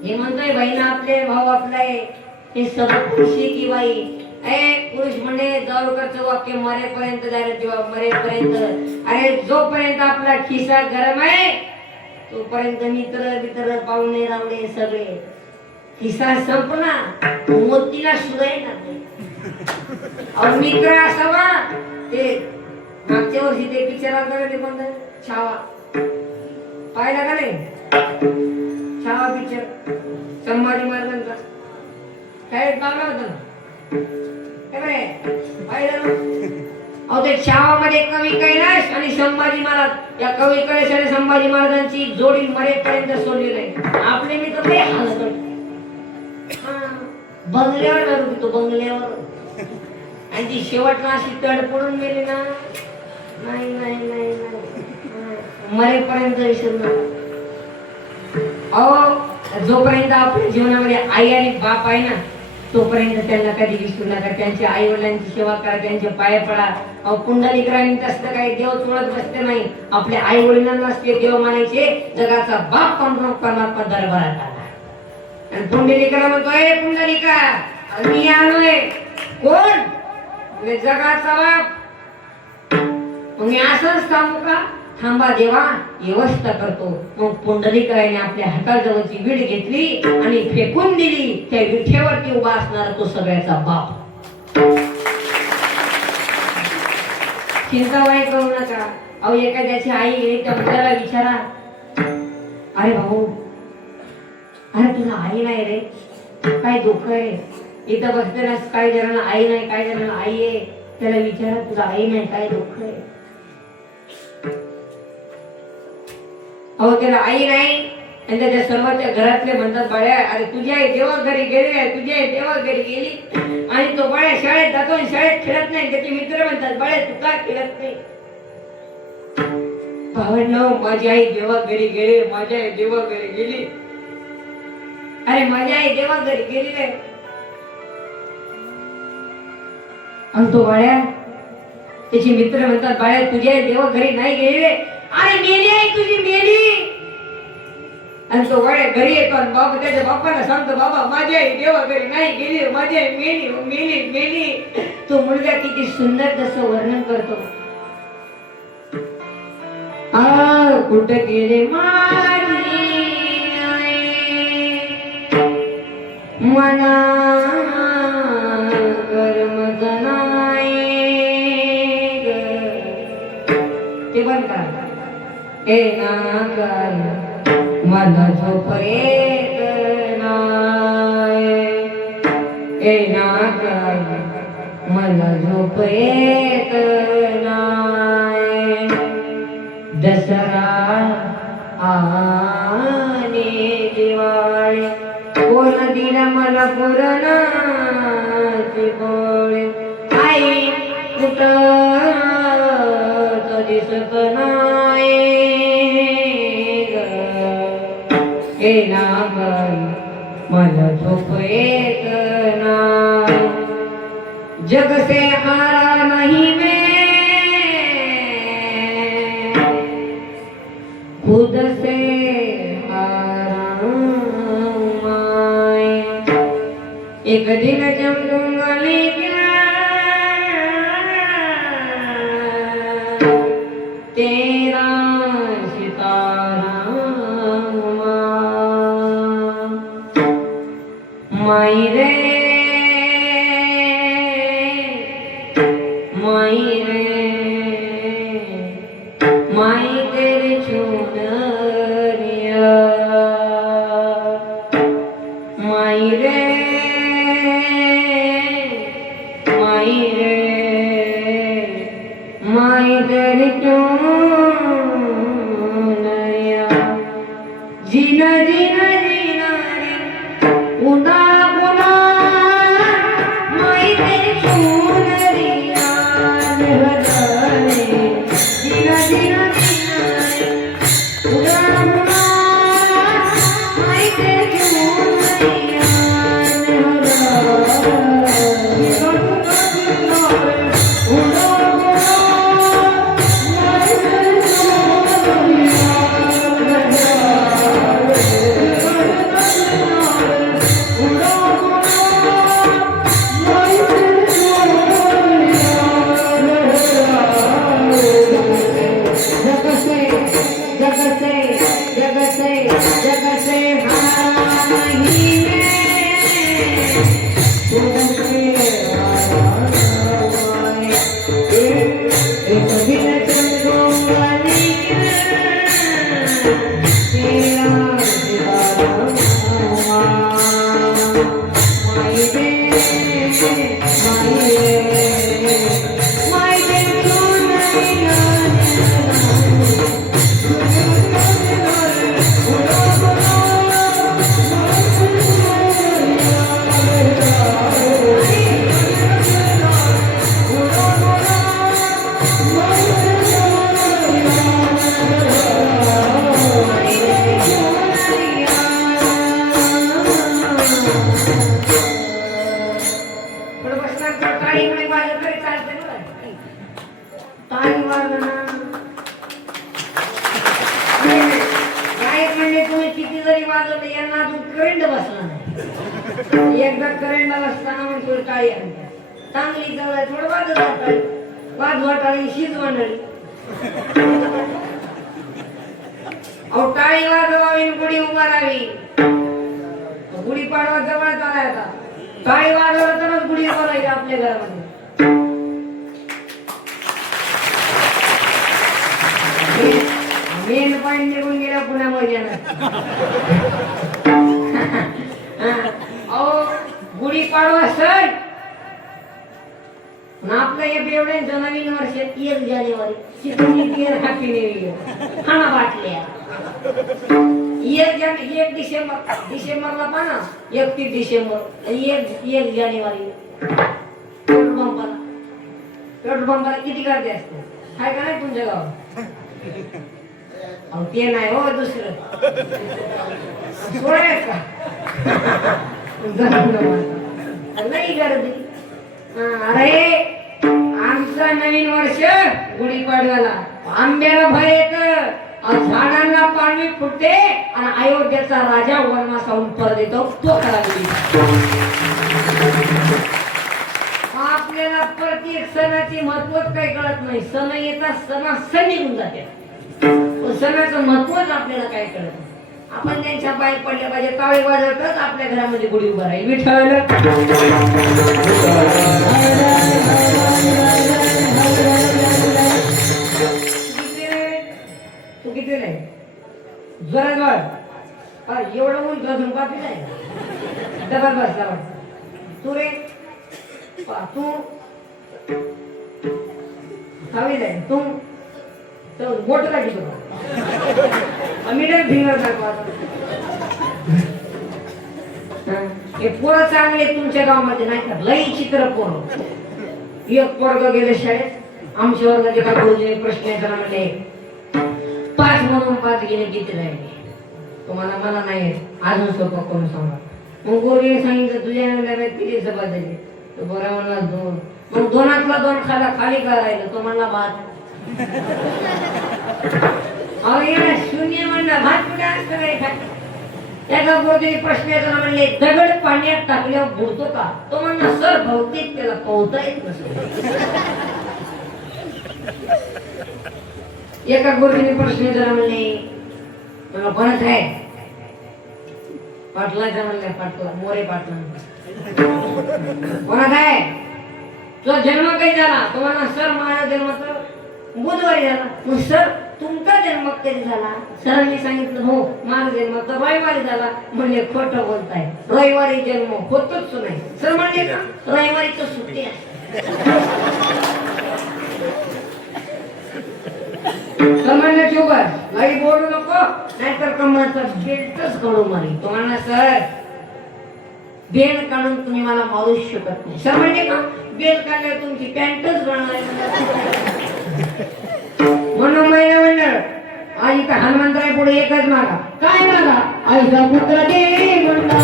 हे म्हणतोय बहिण आपले भाऊ आपले हे सगळं खुशी की बाई. पुरुष म्हणजे जाऊरकरचं वाक्य मरेपर्यंत झालं तेव्हा मरेपर्यंत. अरे जोपर्यंत आपला खिसा गरम आहे तोपर्यंत मित्र पाहुणे रावणे सगळे. खिसा संपला मोतीला सुधाय ना. मित्र असावा. ते मागच्या वर्षी ते पिक्चर आला ते कोणतं छावा पाहिला का नाही? छावा पिक्चर संभाजी महाराजांचा काय पाहिला होता ना? ते छावामध्ये कवी कैलास आणि संभाजी महाराज या कवी कैलास आणि संभाजी महाराजांची जोडी मरेपर्यंत सोडली नाही. आपले मित्र लय हालत बंगल्यावर दारू पितो बंगल्यावर. आणि ती शेवटला अशी तड पडून गेली ना. नाही नाही नाही नाही मरेपर्यंत विसरणार. अहो जोपर्यंत आपल्या जीवनामध्ये आई आणि बाप आहे ना तोपर्यंत त्यांना कधी विसरू नका. त्यांच्या आई वडिलांची सेवा करा, त्यांचे पाय पडा. पुंडलिकरांनी तसलं काही देव चोळत बसते नाही. आपल्या आई वडिलांनाच ते देव मानायचे. जगाचा बाप पांडुरंग परमात्मा दरबारात आला आणि पुंडलिकाला म्हणतोय, पुंडलिका मी आलोय. कोण? जगाचा बाप. मी असंच सांगू का? थांबा देवा, व्यवस्था करतो. मग पुंडलिकाने आपल्या हाताजवळची विड घेतली आणि फेकून दिली. त्या विठेवरती उभा असणारा तो सगळ्याचा बाप. चिंता वाईट करू नका. अहो एखाद्याची आई गेली त्या मुलाला विचारा, अरे भाऊ, अरे तुला आई नाही रे, काय दुःख आहे? इथं बसताना काही जणांना आई नाही, काही जणांना आई आहे. त्याला विचारा, तुला आई नाही, काय दुःख आहे? अहो त्याला आई नाही आणि त्याच्या सर्वांच्या घरातले म्हणतात, बाळ्या अरे तुझी आई देवा घरी गेली, तुझी आई देवा घरी गेली. आणि तो बाळ्या शाळेत जातो आणि शाळेत खेळत नाही. त्याचे मित्र म्हणतात, बाळ्या तू का खेळत नाही? भावंडो, माझी आई देवा घरी गेली, माझी आई देवा घरी गेली. अरे माझी आई देवा घरी गेली नाही. आणि तो बाळ्या, त्याचे मित्र म्हणतात, बाळ्या तुझी आई देवा घरी नाही गेली. अरे मेली आई तुझी, मेली. आणि तो बाळ्या घरी येतो आणि बाबा त्याच्या बाप्पाला सांगतो, बाबा माझी आई देवा घरी नाही गेली, माझी आई मेली, मेली, मेली. तो मुलगा किती सुंदर तसं वर्णन करतो. कुठं गेले माझी आई, मना करमत नाही ग. ते बंद करा. ए ना काय मला झोप येत नाही, ए ना काय मला झोप येत नाही. दसरा आणि दिवाळी कोण दिला मला पुरणाची पोळी. आई कुठं दिसत नाही ग. ए ना बाई मला झोप येत नाही. जग से हारा नहीं मैं, खुद से हारा मैं. एक दिन चमकूंगा लेकिन तेरा सितारा माई रे, माई रे, माई तेरी चुनरिया. माई रे, माई रे, माई तेरी चुनरिया. जीना जीना जीना रे उड़ा बुला, माई तेरी चुनरिया बजाने. जीना जीना जीना रे उड़ा बुला, माई तेरी चुनरिया एकदा करंट आला असताना म्हणतो टाळी आणतात. चांगली चालाय थोडं वाजवा टाळी शिजवण. अहो टाळी वाजवावी गुढी उभारावी. गुढी पाडवा जवळ चालाय आता. टाळी वाजवलं तरच गुढी उभारायची आपल्या घरामध्ये. मेन पॉइंट निघून गेला पुण्यामध्ये. अहो गुढी पाडवा सण आपलं हे बेवड्यांचं नवीन वर्ष 1 जानेवारी हॅपी न्यू इयर खाना बाटल्या. 1 डिसेंबरला पाना 31 डिसेंबर 1 जानेवारी पेट्रोल पंपाला किती गर्दी असते काय का नाही तुमच्या गावात? अहो ते नाही हो दुसरं सोडायच का नाही गर्दी. अरे आमचं नवीन वर्ष गुढीपाडव्याला आंब्याला भर येत, झाडांना पाणी फुटते आणि अयोध्येचा राजा वनवासाहून परत येतो. तो खरा गुढी. आपल्याला प्रत्येक सणाची महत्वच काही कळत नाही. सण येतात सण निघून जाते. सणाचं महत्वच आपल्याला काय कळत नाही. आपण त्यांच्या पाय पडल्या पाहिजे टाळी वाजवतच आपल्या घरामध्ये गुढी उभा राहील. विठ्ठल तू किती नाही जरा जवळ एवढं ऊन गजून पापी नाही डबल बसला वाटत. तू रे तू हवी जाईल तू बोट लागली तुला मिडल फिंगर दाखवा. हे पोरं चांगले तुमच्या गावामध्ये नाही का? लई चित्र पोरं. एक पोरग गेले शाळेत. आमच्या वर्गाचे का गुरुजीने प्रश्न विचारला म्हणले 5 म्हणून 5 गेले किती राहिले? तुम्हाला मला नाही अजून सोपं कोण सांगा. मग गुरुजीने सांगितलं तुझ्या किती सभा झाली? तो बरं म्हणला 2. मग 2तला 2 खाली का राहिलं? तो म्हणला भात. अरे शून्य म्हणलं भात कुठे असतं काय खात? एका गुरुजीने प्रश्न विचारला म्हणले दगड पाण्यात टाकल्यावर बुडतो का? तो म्हणला सर बहुतेक त्याला पोहता येत नसतं. एका गुरुजीने प्रश्न विचारला म्हणले कोणाच आहे? पाटलाचा म्हणले पाटला मोरे पाटला. कोणाच आहे? तुझा जन्म काही झाला? तो म्हणला सर माझा जन्म तर बुधवारी झाला. मग सर तुमचा जन्म कधी झाला? सरांनी सांगितलं हो माझा जन्म तर रविवारी झाला. म्हणजे खोटं बोलताय. रविवारी जन्म होतच नाही. सर म्हणले का रविवारी तर सुट्टी आहे. सर म्हणले चुप काही बोलू नको नाहीतर कमळाचा बेल्टच काढून मारी. तो म्हणला सर बेल काढून तुम्ही मला मारूच शकत नाही. सर म्हणजे का बेल काढल्यावर तुमची पॅन्टच बनणार. म्हणून महिला मंडळ आई का हनुमंतराय पुढे एकच मागा. काय मागा? आईचा पुत्र दे म्हणला.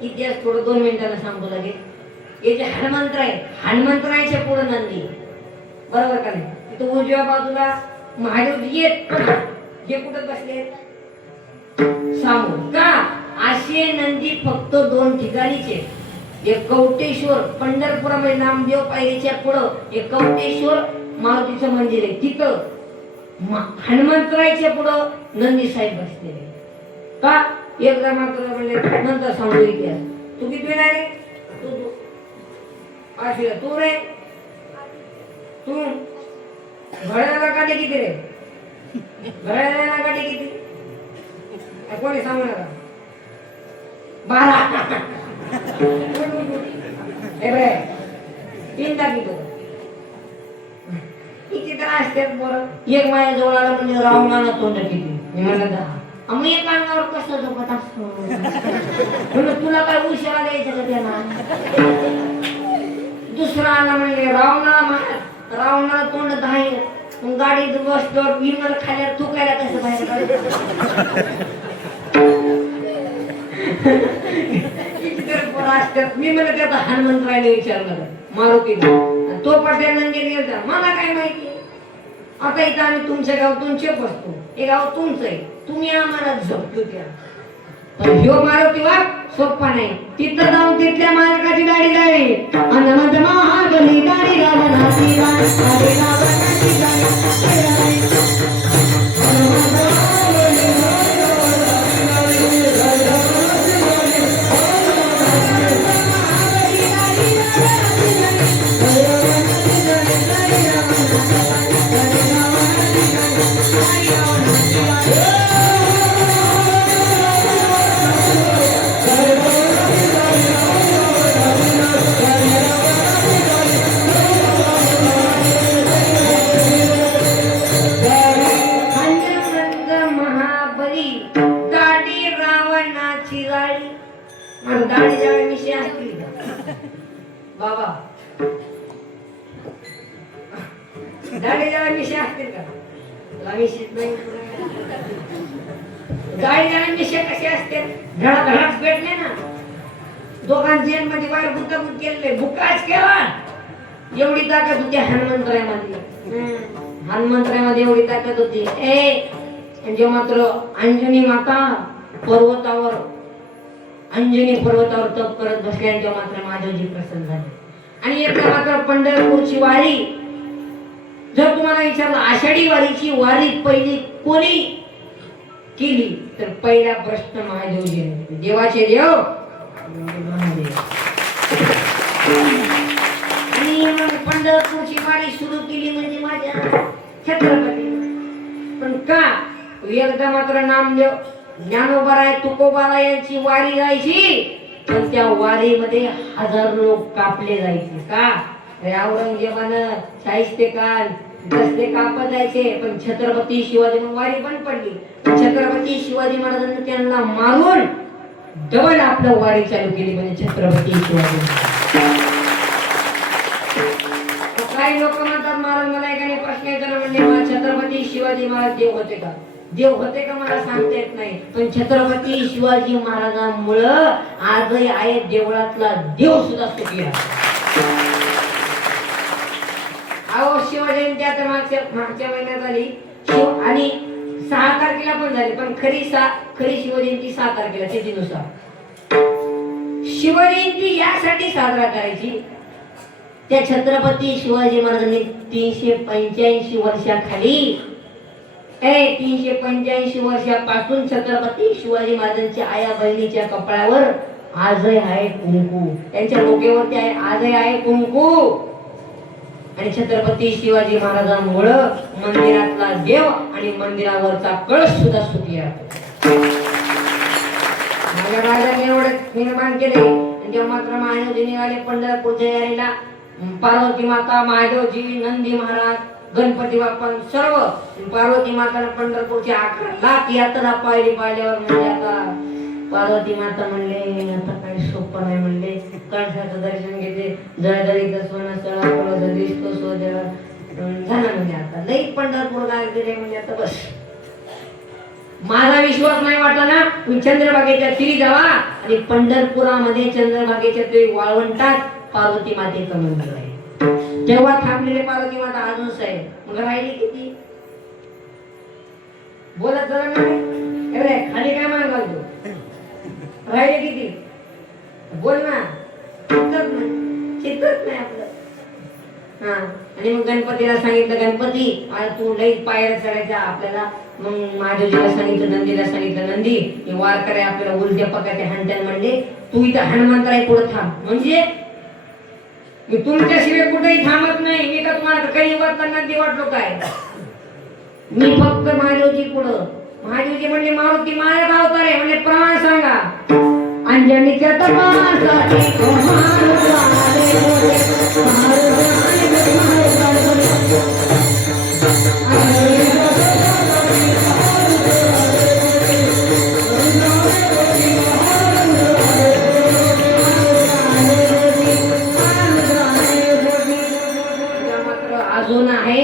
इतिहास थोडं 2 मिनिटाला सांगतो लागेल. हे जे हनुमंतराय हनुमंतरायच्या पुढे नंदी बरोबर का नाही? तिथं उजव्या बाजूला महादेव येत हे कुठं बसले सांगू का? असे नंदी फक्त 2 ठिकाणीचे. एक कवटेश्वर पंढरपुरामध्ये नामदेव पायरीच्या पुढं एक कवटेश्वर मारुतीचं मंदिर आहे. तिथं हनुमंतरायच्या पुढं नंदी साहेब बसलेले का? एकदा मात्र म्हणजे नंतर सांगू इतिहास. तू किती नाही रे? तू रे तू घड्याला काटे किती रे? घड्याला काटे किती? कोणी सांगू नका. 12. हे बरे 3 दाखवतो. किती तर असतात बरं. एक माझ्या जवळ आला म्हणजे रावणाला तोंड किती. मी म्हणलं 10. आम्ही एक अंगावर कसं झोपत असतो. म्हणलं तुला काय उशाला द्यायचं का त्याला? दुसरा आला म्हणले रावणाला तोंड 10. मग गाडीत बसल्यावर विमान खाल्यावर थुकायला कसं बाहेर काढायचं? मी म्हणलं त्याचा हनुमंतरायला विचारलं मारुतीला. तो पटेल गेला मला काय माहिती. आता इथं आम्ही तुमच्या गावातून चेप असतो. हे गाव तुमचं आहे. तुम्ही आम्हाला झपतो त्या. पण ह्यो मारुती वाघ सोप्पा नाही. तिथं जाऊन तिथल्या मालकाची गाडी जावी. अनंत महागली गाडी रावणाची बाबा गाडी मिशी असतील का? गाडी मिशी कशी असते? धडाधडाच भेटले ना. दोघांचे मध्ये बाहेर गुंतागुंत केले. बुकाच केला. एवढी ताकद होती हनुमंतरायमध्ये. हनुमंतरायमध्ये एवढी ताकद होती. म्हणजे मात्र अंजनी माता पर्वतावर अंजनी पर्वतावर तप करत बसल्यानंतर मात्र महादेवजी प्रसन्न झाले. आणि एकदा मात्र पंढरपूरची वारी जर तुम्हाला विचारलं आषाढी वारीची वारी पहिली कोणी केली तर पहिला प्रश्न महादेवजीने. देवाचे देव महादेव. आणि मग पंढरपूरची वारी सुरू केली म्हणजे माझ्या छत्रपती. पण का एकदा मात्र नामदेव ज्ञानोबा तुकोबाला यांची वारी जायची. पण त्या वारीमध्ये 1000 लोक कापले जायचे. का? औरंगजेबानं शाहिस्तेखान दसते कापत जायचे. पण छत्रपती शिवाजी वारी बंद पडली. छत्रपती शिवाजी महाराजांनी त्यांना मारून डबल आपलं वारी चालू केली म्हणजे छत्रपती शिवाजी. काही लोक म्हणतात महाराज मला एकाने प्रश्न विचारला म्हणजे छत्रपती शिवाजी महाराज देव होते का? देव होते का मला सांगता येत नाही. पण छत्रपती शिवाजी महाराजांमुळं आजही आहे देवळातला देव सुद्धा सुखी आहे. अहो शिवजयंती आता मागच्या महिन्यात झाली आणि 6 तारखेला पण झाली. पण खरी शिवजयंती 6 तारखेला तिथीनुसार. शिवजयंती यासाठी साजरा करायची त्या छत्रपती शिवाजी महाराजांनी 385 वर्षाखाली 385 वर्षापासून छत्रपती शिवाजी महाराजांच्या आया बहिणीच्या कपाळावर आजही आहे कुंकू. त्यांच्या डोक्यावरती आहे आजही आहे कुंकू. आणि छत्रपती शिवाजी महाराजांमुळं मंदिरातला देव आणि मंदिरावरचा कळस सुद्धा सुखी आहे. माझ्या राजाने एवढे निर्माण केले. जेव्हा मात्र महादेवजी निघाले पंढरपूरच्या यारीला. पार्वती माता महादेवजी नंदी महाराज गणपती बाप्पा सर्व पार्वती माता पंढरपूरची 11 लाख यात्रा पाहिल्यावर म्हणजे आता पार्वती माता म्हणले आता काही सोपं नाही म्हणले. कळसाचं दर्शन घेते जळजळीत सोनं सळा दिसतो सोजळा झालं म्हणजे आता लई पंढरपूर काय गेले म्हणजे आता बस. माझा विश्वास नाही वाटला ना. तुम्ही चंद्रभागेच्या तिरी जावा आणि पंढरपुरामध्ये चंद्रभागेच्या तिरी वाळवंटात पार्वती मातेचं मंदिर आहे. तेव्हा थांबलेले पार्वती माता अजूनच आहे. मग राहिली किती बोलत जरा नाही खाली काय मान घालतो. राहिले किती बोल ना. चित्रच नाही आपलं. हा आणि मग गणपतीला सांगितलं गणपती तू लई पायऱ्या चढायच्या आपल्याला. मग महादेवजीला सांगितलं नंदीला सांगितलं नंदी वार कराय आपल्याला उलट्या पकाते हाणत्यान म्हणले तू इथं हनुमंतराय पुढे थांब. म्हणजे मी तुमच्याशिवाय कुठेही थांबत नाही. मी का तुम्हाला काही वाटताना ती वाटलो काय? मी फक्त महादेवजी पुढं. महादेवजी म्हणले मारुती माझ्या अवतार आहे म्हणजे प्रमाण सांगा. अंजनीच्या तपासाठी अजून आहे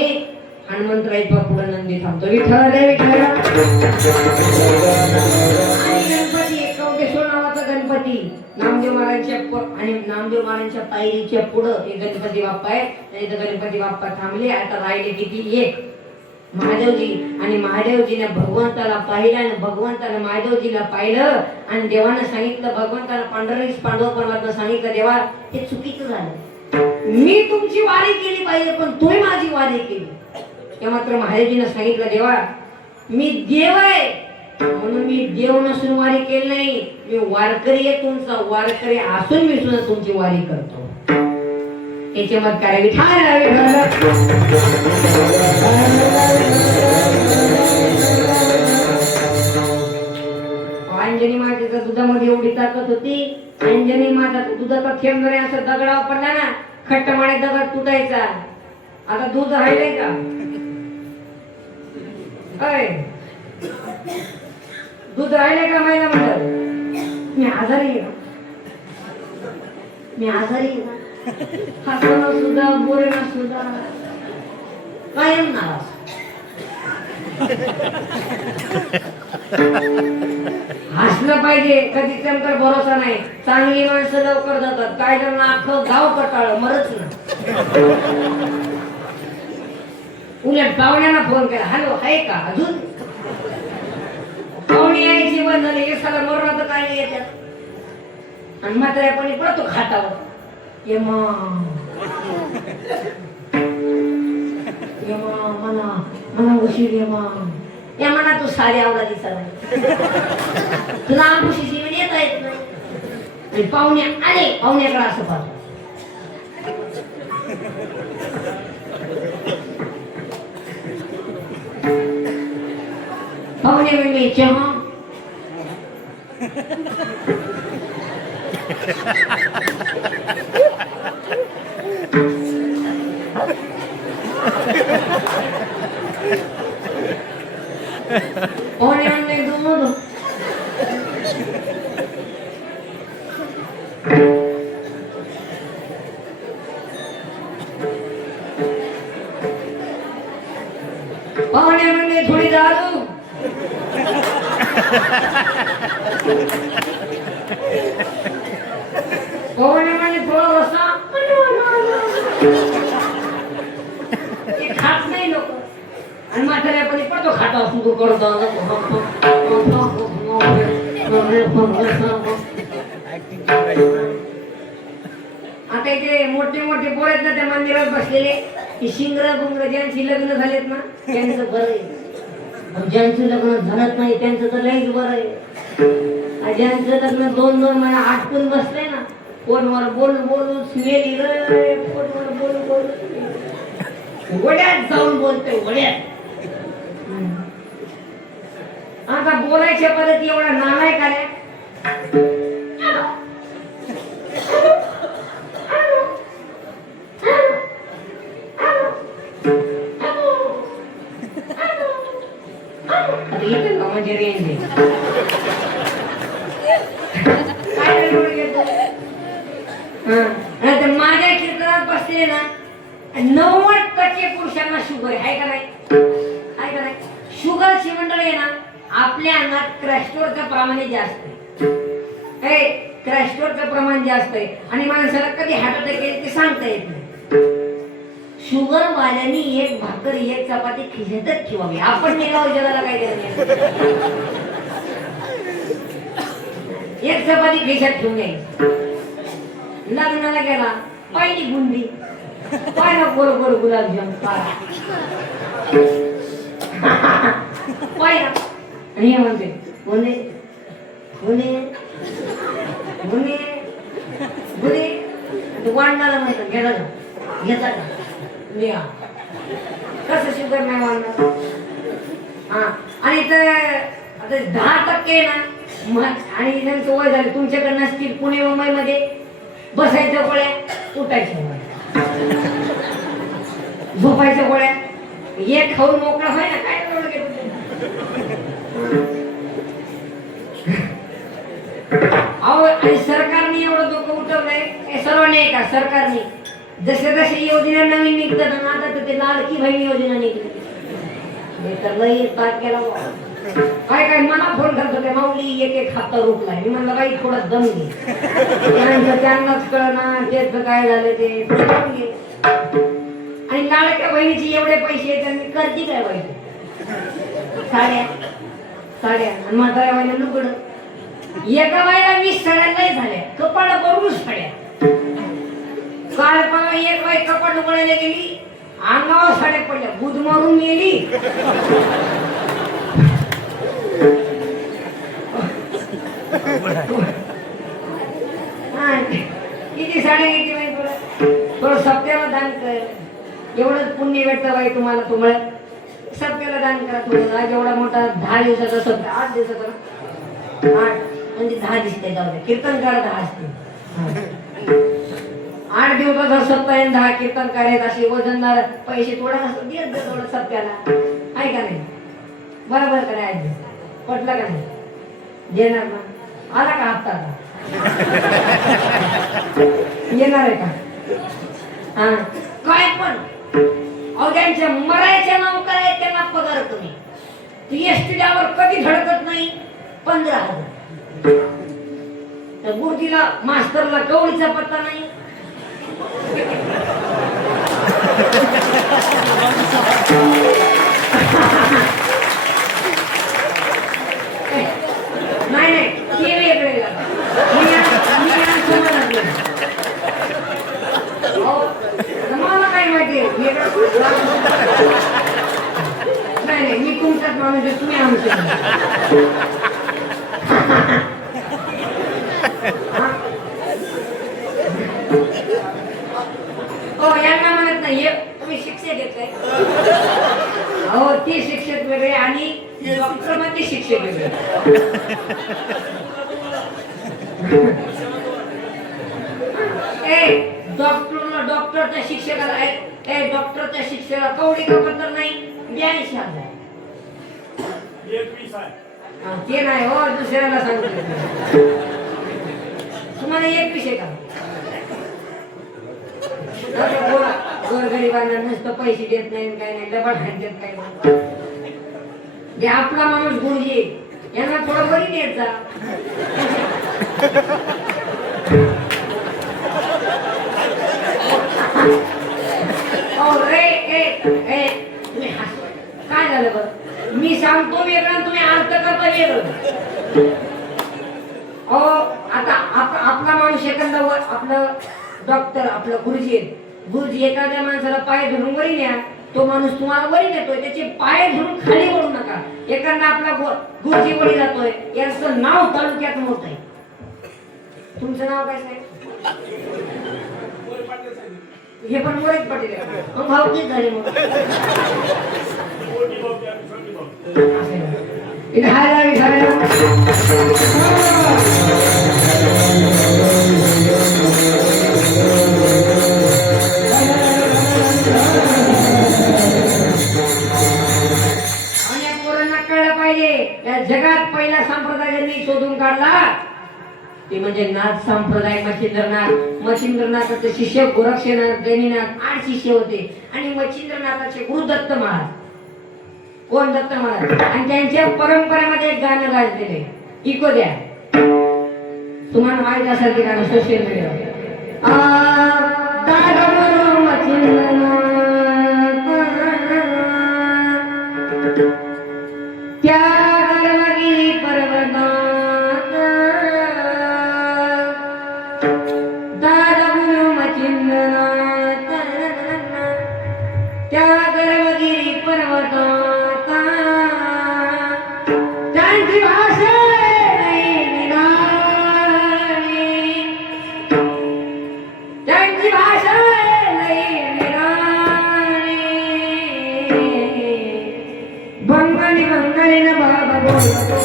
हनुमंतरायचा पुढे नंदी थांबतो. विठ्ठल गणपती एकवटेश्वर नावाचा गणपती नामदेव महाराजांच्या आणि नामदेव महाराजांच्या पायरीच्या पुढं एक गणपती बाप्पा आहे. आणि गणपती बाप्पा थांबले. आता राहिले किती? एक महादेवजी. आणि महादेवजीने भगवंताला पाहिलं आणि भगवंताने महादेवजीला पाहिलं आणि देवानं सांगितलं, भगवंताला पांडव परमात्मा सांगितलं, देवा हे चुकीचं झालं. मी तुमची वारी केली पाहिजे पण तुम्ही माझी वारी केली. त्या मात्र महादेवजीने सांगितलं, देवा मी देव आहे म्हणून मी देव नसून वारी केली नाही. मी वारकरी आहे, तुमचा वारकरी असून मी सुद्धा तुमची वारी करतो. याचे मत करावी अंजनी मातेच्या दुधामध्ये एवढी ताकद होती. अंजनी माता दुधाचा थेंब जरी असं दगडावर पडला ना खट्टमाळे दगड तुटायचा. आता दूध राहिलंय का? दूध राहिलंय का महिला म्हणतात? मी आजारी आहे, मी आजारी आहे. हसणं सुद्धा बोलणं सुद्धा कायम नाराज. हसलं पाहिजे. कधी त्यांचा भरोसा नाही. चांगली माणसं लवकर जातात. काय जण अख्खं गाव कटाळ मरच ना. उलट पाहुण्यांना फोन केला, हॅलो आहे का अजून? पाहुणे यायची बंद झाली. एखादा मरण तर काय नाही येतात. आणि म्हाताऱ्यापणी पडतो खाटावर. यमा मला उशीर यमा या म्हणा तू साडी आवला दिसत तुला आंबुशीची वेळ येता येत नाही. आणि पाहुणे आले पाहुण्याकडे असं पाहतो. पाहुणे म्हणले चहा. पाहुणे म्हणले दूध. पाहुणे म्हणले थोडी दारू. पाहुणे म्हणले थोडा रस्सा. ते खात नाही लोक. आणि म्हाताऱ्यापणी पडतो खाटा सुरू करतो. आता इथे मोठे मोठे पोर आहेत ना त्या मंदिरात बसलेले. शिंगर बुंगर ज्यांची लग्न झालेत ना त्यांचं बरं आहे. ज्यांचं लग्न झालंच नाही त्यांचं तर लईच बरं आहे. ज्यांचं लग्न 2-2 महिना आटकून बसलंय ना फोनवर बोलून स्मेली रे. फोनवर बोलून वड्यात जाऊन बोलतोय वड्यात. आता बोलायच्या पद्धती एवढा नालायक आल्या. म्हणजे रेंज माझ्या कीर्तनात बसले ना 90% पुरुषांना शुगर आहे का नाही? आहे का नाही? शुगरची मंडळ आहे ना आपल्या अंगात क्रॅस्टोरचं प्रमाण जास्त आहे. क्रॅस्टोरचं प्रमाण जास्त आहे आणि माणसाला कधी हार्ट अटॅक येईल ते सांगता येत नाही. शुगर वाल्यांनी एक भाकर एक चपाती खिशातच ठेवावी. आपण निघावं जगाला काय देणार? एक चपाती खिशात ठेवून घ्यायची. लग्नाला गेला पहिली बुंदी पाहिला गोड गोड गुलाबजाम पाहिला आणि हे म्हणते बोले बोले बोले बोले वाढणारा म्हणतात घेणार घेता का लिहा कसं शुगर नाही वाढणार हा आणि तर आता 10% ना आणि त्यांचं वय झालं तुमच्याकडे नसतील पुणे मुंबईमध्ये बसायच्या गोळ्या उठायच्या गोळ्या झोपायच्या गोळ्या एक खाऊन मोकळा व्हाय ना काय अहो आणि सरकारने एवढं डोकं उठवलंय हे सर्वांनी आहे का सरकारने जसे जसे योजना नवीन निघतात ना आता तर ते लाडकी बहीण योजना निघली हे तर लई तारखेला काय काय मना फोन करत होते माऊली एक खाता रुपलाय मी म्हणलं बाई थोडा दम घे त्यांनाच कळणार तेच काय झालं ते आणि लाडक्या बहिणीचे एवढे पैसे त्यांनी करती काय पाहिजे साड्या आणि म्हाताऱ्या बाईला लुगडं एका बाईला 20 साड्या नाही झाल्या कपाळ भरून साड्या काल पण एक बाई कपाट उघडायला गेली अंगावर साड्या पडल्या बुध मारून गेली किती साड्या घेतली बाई तुला थोडं सप्त्याला दान कर एवढंच पुण्य भेटतं बाई तुम्हाला तुम्हाला सप्त्याला दान करा थोडं आज एवढा मोठा 10 दिवसाचा सप्ताह 8 दिवसाचा 8 म्हणजे 10 दिसते जाऊ दे कीर्तनकार 10 असते 8 दिवसाचा सप्ताह 10 कीर्तनकार आहेत असे वजनदार पैसे थोडा देत थोडं सप्त्याला आहे का नाही बरोबर का नाही पटलं का नाही देणार ना आला का हप्ता आता येणार आहे का हा काय पण अहो त्यांच्या मरायच्या नाव करायचं त्यांना पगार कमी ती एसटी ड्रायव्हर कधी धडकत नाही 15,000 तर गुरुजीला मास्तरला कवळीचा पत्ता नाही नाही ते वेगळे मला काय माहिती नाही मी तुमचाच माणूस तुम्ही आमचे हो यांना म्हणत नाही तुम्ही शिक्षक घेताय हो ते शिक्षक वेगळे आणि डॉक्टर मध्ये शिक्षक वेगळे डॉक्टरच्या शिक्षकाला डॉक्टरच्या शिक्षकाला कवडी का पत्र नाही 82,000 ते नाही हो दुसऱ्याला सांगतो तुम्हाला 21 आहे का गोरगरिबांना नुसतं पैसे देत नाही काय नाही डबल देत काय नाही आपला माणूस गुरुजी यांना थोडं बरी देत जा काय झालं बरं मी सांगतो वेगळं तुम्ही अर्थ करता वेगळं आता आपला माणूस एखादा आपलं डॉक्टर आपलं गुरुजी एखाद्या माणसाला पाय धरून वरी न्या तो माणूस तुम्हाला वरी नेतोय त्याचे पाय धरून खाली वळू नका एखादा आपला गुरुजी वरी जातोय याचं नाव तालुक्यात मोठं आहे तुमचं नाव काय साहेब हे पण मोरेच पाटील मग भावकीच झाले मग जगात पहिला संप्रदाय ज्यांनी शोधून काढला ते म्हणजे नाथ संप्रदाय मच्छिंद्रनाथाचे शिष्य गोरक्षनाथ गणिनाथ 8 शिष्य होते आणि मच्छिंद्रनाथाचे गुरु दत्त महाराज कोण दत्त महाराज आणि त्यांच्या परंपरेमध्ये एक गाणं गाजलेले इको द्या तुम्हाला माहित असेल ते गाणं सोशल मीडियावर त्या गर्वगिरी पर्वतात दादगुरु मच्छिंद्रनाथ त्या गर्वगिरी पर्वतात त्यांची भाषा नाही निघाली त्यांची बंगालीन बाबा बोलतो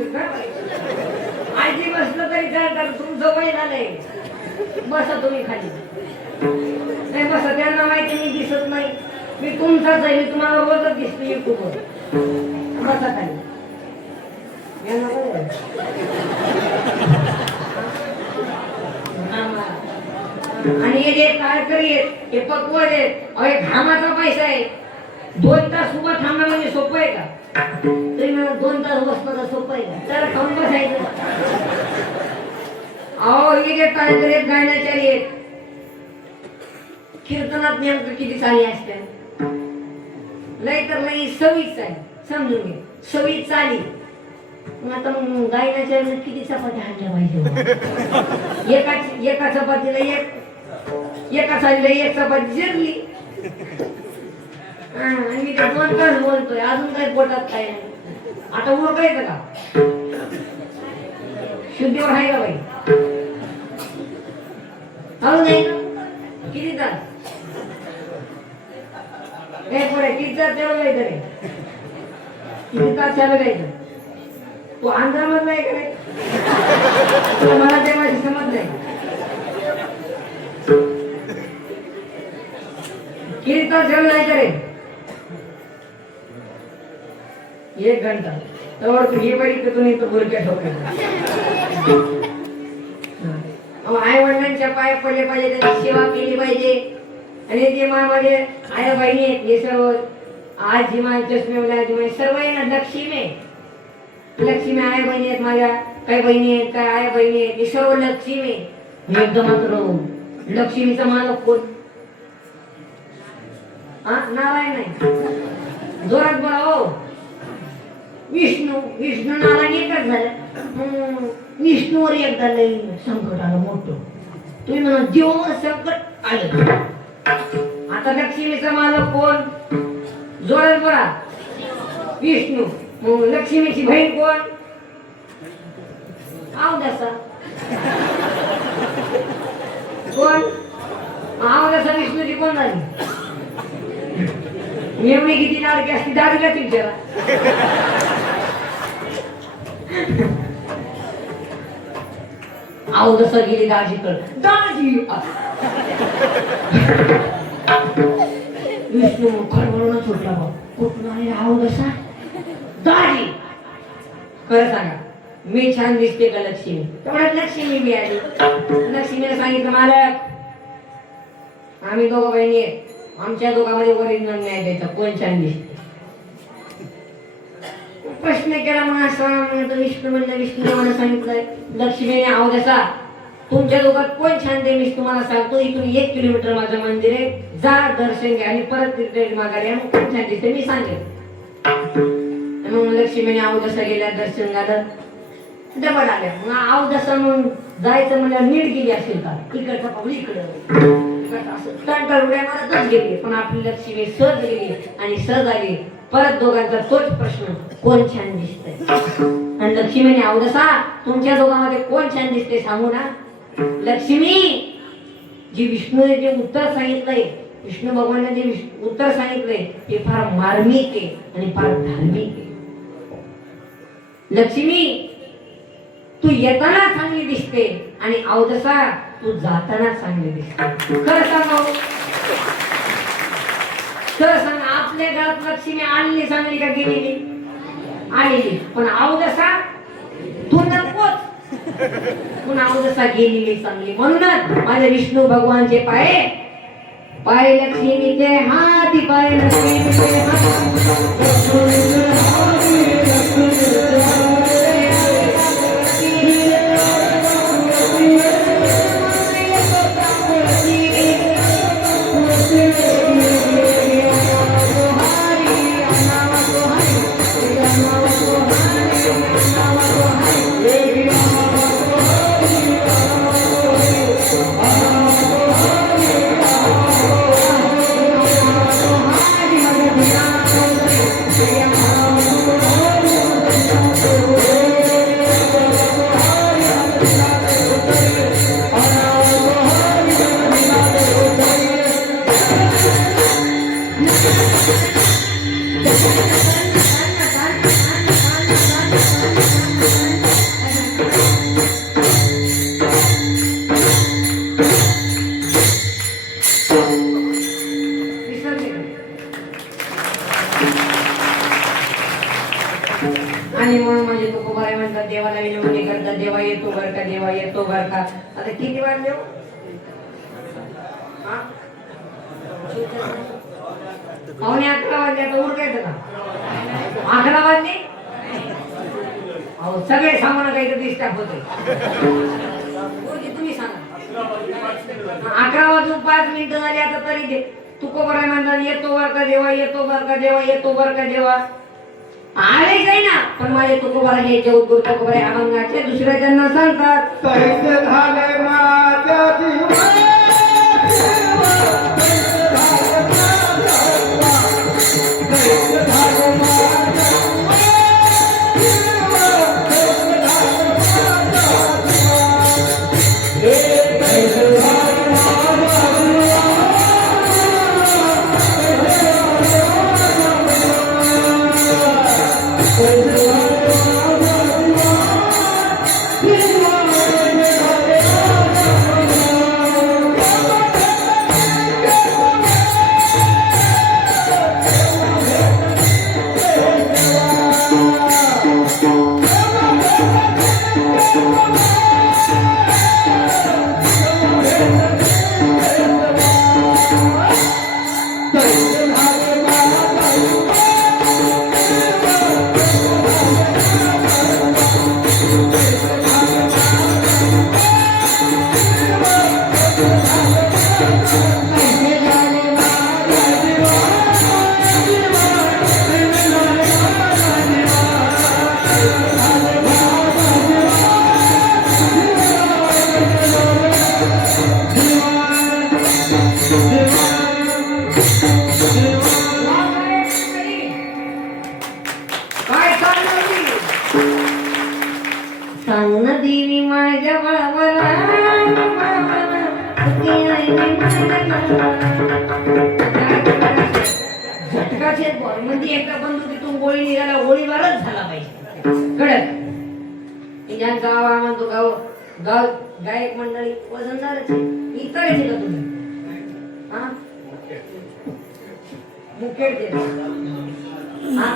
बंगाली आजी बसलं तरी चालतं तुमचं वय झालंय बसा तुम्ही खाली नाही बसा त्यांना माहिती मी दिसत नाही मी तुमचाच आहे मी तुम्हाला रोजच दिसतो युट्यूबवर बसा खाली आणि हे जे कारकरी आहेत हे पक्वड आहेत अहो घामाचा पैसा आहे 2 तास उभा थांबणं म्हणजे सोपं आहे का तुम्ही मला 2 तास बसणं सोपं आहे का चला खाऊन बसायचं अहो हे जे कारकरी आहेत गायनाचारी आहेत कीर्तनात नेमकं किती चाली असते लय तर लई 26 आहे समजून घे 26 चाली आता मग गायनाच्या किती चपात्या आणल्या पाहिजे एका चपातीला एका चालीला एक चपाती जिरली आणि मी 2 तास बोलतोय अजून काही पोटात काय नाही आता ओळखायचं का शुद्धीवर आहे का बाई हळू नाही किती तास पुढे किती तास तेवढं काय करे किती तास चालू जायचं तू अंधारात नाही करे मला ते माझी समज नाही किती तास चालू नाही करे 1 घंटा तर तू ही बाई तर तुम्ही बुरक्या ठोकायचं आई वडिलांच्या पाया पडले पाहिजे त्यांची सेवा केली पाहिजे आणि जे माझे आया बहिणी आहेत हे सर्व आजी माझी चष्मेवाल्या आजी माझी सर्व आहे ना लक्ष्मी आया बहिणी आहेत माझ्या काही बहिणी आहेत काय आया बहिणी आहेत हे सर्व लक्ष्मी एकदम मात्र लक्ष्मीचा मालक कोण? नारायण नाही, जोरात बोला हो. विष्णू. विष्णू नारायण एकच झालं. विष्णूवर एकदा लई संकट आलं मोठं. तुम्ही म्हणा जीवावर संकट आलं. आता लक्ष्मीचा मालक कोण? जोरात बोला. विष्णू. मग लक्ष्मीची बहीण कोण? अवदसा. कोण? अवदसा विष्णूची कोण झाली? मेवणी किती लाडकी असती दादीला विचारा. अवदसा गेली दाजीकडे. दाजी विष्णू खळबळूनच उठला. बा कुठून आले अवदसा? दाजी खरं सांगा मी छान दिसते का लक्ष्मी? तेवढ्यात लक्ष्मी बी आली. लक्ष्मीने सांगितलं मालक आम्ही दोघं बहिणी आहेत, आमच्या दोघांमध्ये ओरिजिनल न्याय द्यायचा, कोण छान दिसते? प्रश्न केला. मग असा विष्णू म्हणलं, विष्णूने मला सांगितलंय लक्ष्मीने अवदसा तुमच्या दोघात कोण छान ते मी तुम्हाला सांगतो. इथून 1 किलोमीटर माझं मंदिर आहे, जा दर्शन घ्या आणि परत रिटर्न माघारी या. मग कोण छान दिसते मी सांगेन. मग लक्ष्मीने अवदसा गेल्या, दर्शन झालं, डबल आल्या. मग अवदसा म्हणून जायचं म्हणल्यावर नीट गेली असेल का? इकडचा पाऊल इकडं असं टंटर उड्या मारतच गेली. पण आपली लक्ष्मी सहज गेली आणि सहज आली. परत दोघांचा तोच प्रश्न, कोण छान दिसतंय? आणि लक्ष्मीने अवदसा तुमच्या दोघांमध्ये कोण छान दिसते सांगू ना? लक्ष्मी जी विष्णूने जे उत्तर सांगितलंय, विष्णू भगवानाने जे उत्तर सांगितलंय ते फार मार्मिक आहे आणि फार धार्मिक आहे. लक्ष्मी तू येताना चांगली दिसते आणि अवदसा तू जाताना चांगली दिसते. खरं सांग, खरं सांग आपल्या घरात लक्ष्मी आलेली चांगली का गेलेली? आलेली. पण अवदसा तू नकोच, पुन्हा अवदसा गेलेली चांगली. म्हणूनच माझे विष्णू भगवानचे पाय पाय लक्ष्मीचे हाती, पाय लक्ष्मीचे आणि म्हणून माझे तुकोबाई म्हणतात देवाला विनवणी करतात, देवा येतो बर का, देवा येतो बर का. आता किती वाजले? पावणे 11 वाजले. आता उरकायचं का? 11 वाजले. अहो सगळे सामान काहीतरी डिस्टर्ब होते. तुम्ही सांगा 11 वाजून 5 मिनिटं झाली. आता तरी दे तुकोबाई म्हणतात येतो बर का देवा, येतो बर का देवा, येतो बर का देवा. आले जाई ना, पण माझे तुकोबाई हे जे उद्गुर तुकोबाई अभंगाचे दुसऱ्या ज्यांना सांगतात झाले माझ्या माझ्या बाळाला झटकाचे बॉल म्हणजे एका बंदुकीतून गोळी निघाला गोळीबारच झाला पाहिजे कळत या गावा म्हणतो गाव गाव गायक मंडळी वजनदारच इतर आहे का तुम्ही हा मुखेड ते हा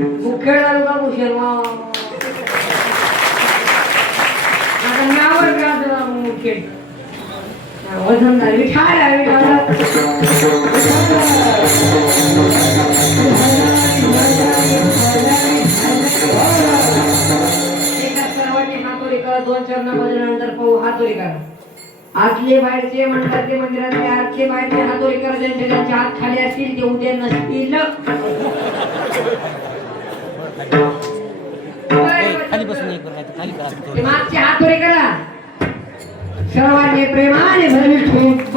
मुखेड तालुका मुशेरवा आता नावर गाजवा मुखेड वजनदार विठाला विठाला दोन चरणा भजनानंतर पाहू हातोरी करा आतले बाहेरचे म्हणतात ते मंदिरातले आतले बाहेरचे हातोरी करा ज्यांचे हात खाली असतील ते उद्या नसतील मागचे हातोरी करा सर्वांनी प्रेमाने भरली खूप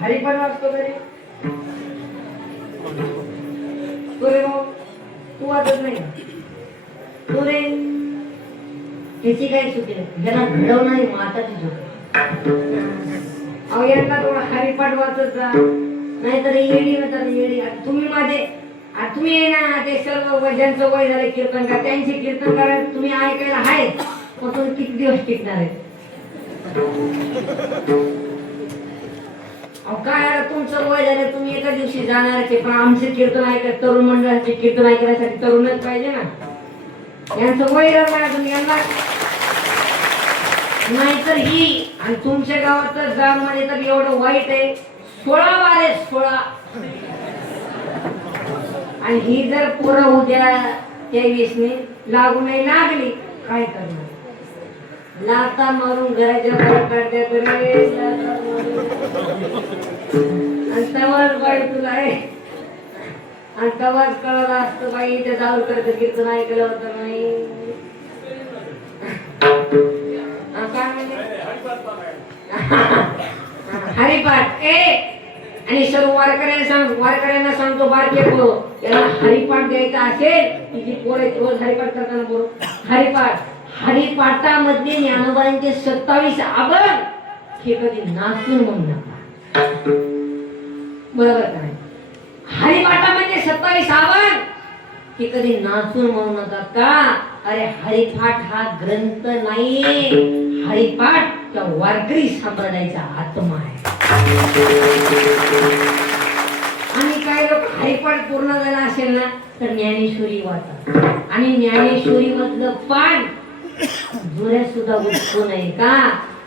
हरी पण वाजतो घरी तू रे भाऊ, तू वाचत नाही तू रे, त्याची काय चुकी नाही, ज्यांना घडवणारी माताची चुकी. अहो यांना थोडा हरिपाठ वाचत जा, नाहीतर येडी म्हणतात येडी. तुम्ही माझे तुम्ही ना ते सर्व ज्यांचं वय झालं कीर्तनकार, त्यांचे कीर्तनकार तुम्ही ऐकायला आहेत, पण तुम्ही किती दिवस टिकणार आहे? काय तुमचं वय झालं, तुम्ही एका दिवशी जाणारच आहे, पण आमचे कीर्तन ऐकत तरुण मंडळाचे कीर्तन ऐकण्यासाठी तरुणच पाहिजे ना. यांचं वय झालं तुम्ही यांना, नाहीतर ही आणि तुमच्या गावात तर जाम मध्ये तर एवढं वाईट आहे, 16 वारे 16. आणि ही जर पोरं उद्या 23 लागू नाही लागली, काय करणार? लाता मारून घराच्या बाहेर काढतात रे, अंतावर बाई तुला आहे, अंतावाच कळलं असतं बाई, त्या जाऊरकरचं कीर्तन ऐकलं होतं नाही. हरिपाठ आणि सर्व वारकऱ्यांना सांगतो, बारके पोरं, याला हरिपाठ द्यायचा असेल की जी पोरं रोज हरिपाठ करताना बोलू, हरिपाठामध्ये ज्ञानोबांचे 27 अभंग हे कधी नाचून म्हणू नका, बरोबर का नाही? हरिपाठामध्ये 27 अभंग हे कधी नाचून म्हणू नका का? अरे हरिपाठ हा ग्रंथ नाही, हरिपाठ त्या वारकरी संप्रदायाचा आत्मा आहे. आणि काही लोक हरिपाठ पूर्ण झाला असेल ना तर ज्ञानेश्वरी वाचा, आणि ज्ञानेश्वरी मधलं पान जोऱ्यात सुद्धा उठतो नाही का?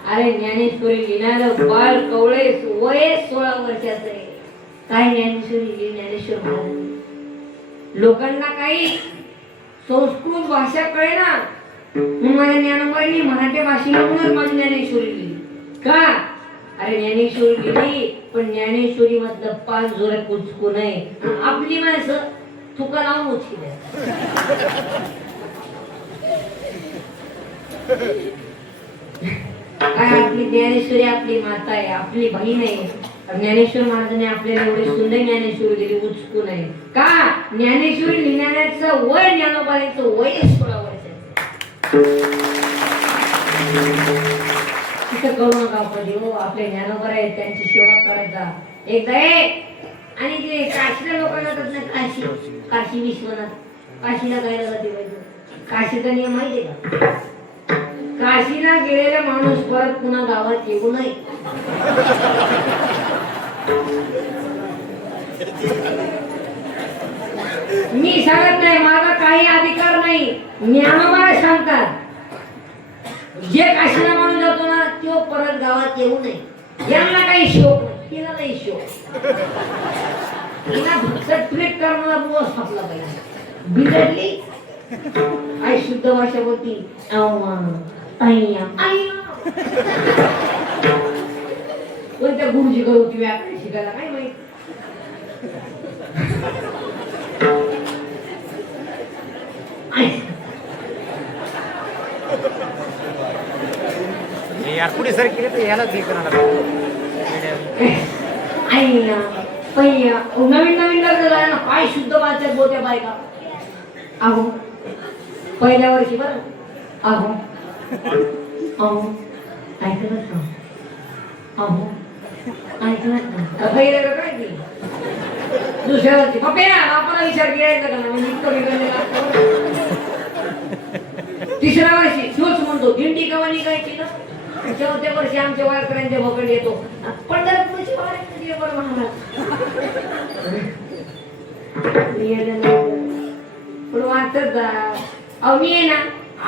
अरे ज्ञानेश्वरी लिहिणारं बाळ कवळे वय 16 वर्षाचं आहे. काय ज्ञानेश्वरी ज्ञानेश्वर महाराज, लोकांना काही संस्कृत भाषा कळे ना, माझ्या ज्ञानोबांनी मराठी भाषेमधूनच माझी ज्ञानेश्वरी लिहिली का? अरे ज्ञानेश्वरी लिहिली, पण ज्ञानेश्वरी मधलं पान जोरात उचकू नये. आपली माणसं चुका लावून उचकी द्या. काय आपली ज्ञानेश्वरी आपली माता आहे, आपली बहीण आहे. ज्ञानेश्वर महाराजांनी आपल्याला एवढी सुंदर ज्ञानेश्वरी दिली, उचकू नये का? ज्ञानेश्वरी लिहिण्याचं वय ज्ञानोबाचं वय 16 वर्षाचं. तिथं करू नका कधी हो, आपले ज्ञानोबा आहेत त्यांची सेवा करायचा. एकदा आणि ते काशीला लोकांना जातात ना, काशी विश्वनाथ, काशीला जायला जाते पाहिजे. काशीचा नियम माहितीये का? काशीला गेलेला माणूस परत पुन्हा गावात येऊ नये. मी सांगत नाही, माझा काही अधिकार नाही, ज्ञानोबा सांगतात. जे काशीला माणूस जातो ना तो परत गावात येऊ नये. यांना काही शोक नाही, तिला नाही शोक. तिला फक्त ट्रीट करणारा बुवा सापला पाहिजे. बिघडली आई शुद्ध भाषा बोलती, कोणत्या गुरुजी करू ती व्याकरण शिकायला काय माहित. यार पुढे सर केले तर यालाच हे करणार. नवीन नवीन लग्न झालं ना, काय शुद्ध भाषेत बोलत्या बायका. अहो पहिल्या वर्षी बरं, अहो ऐकलं का? अहो ऐकलं का? पहिलं काय की दुसऱ्या वर्षी बापाला विचार करायचा का ना, इतकं बिघडलेला. तिसऱ्या वर्षी तोच म्हणतो दिंडी कवा निघायची ना. चौथ्या वर्षी आमच्या वारकऱ्यांच्या भोकड येतो, पंढरपूरची वारी बरं महाराज. पण वाचत जा. अहो मी आहे ना,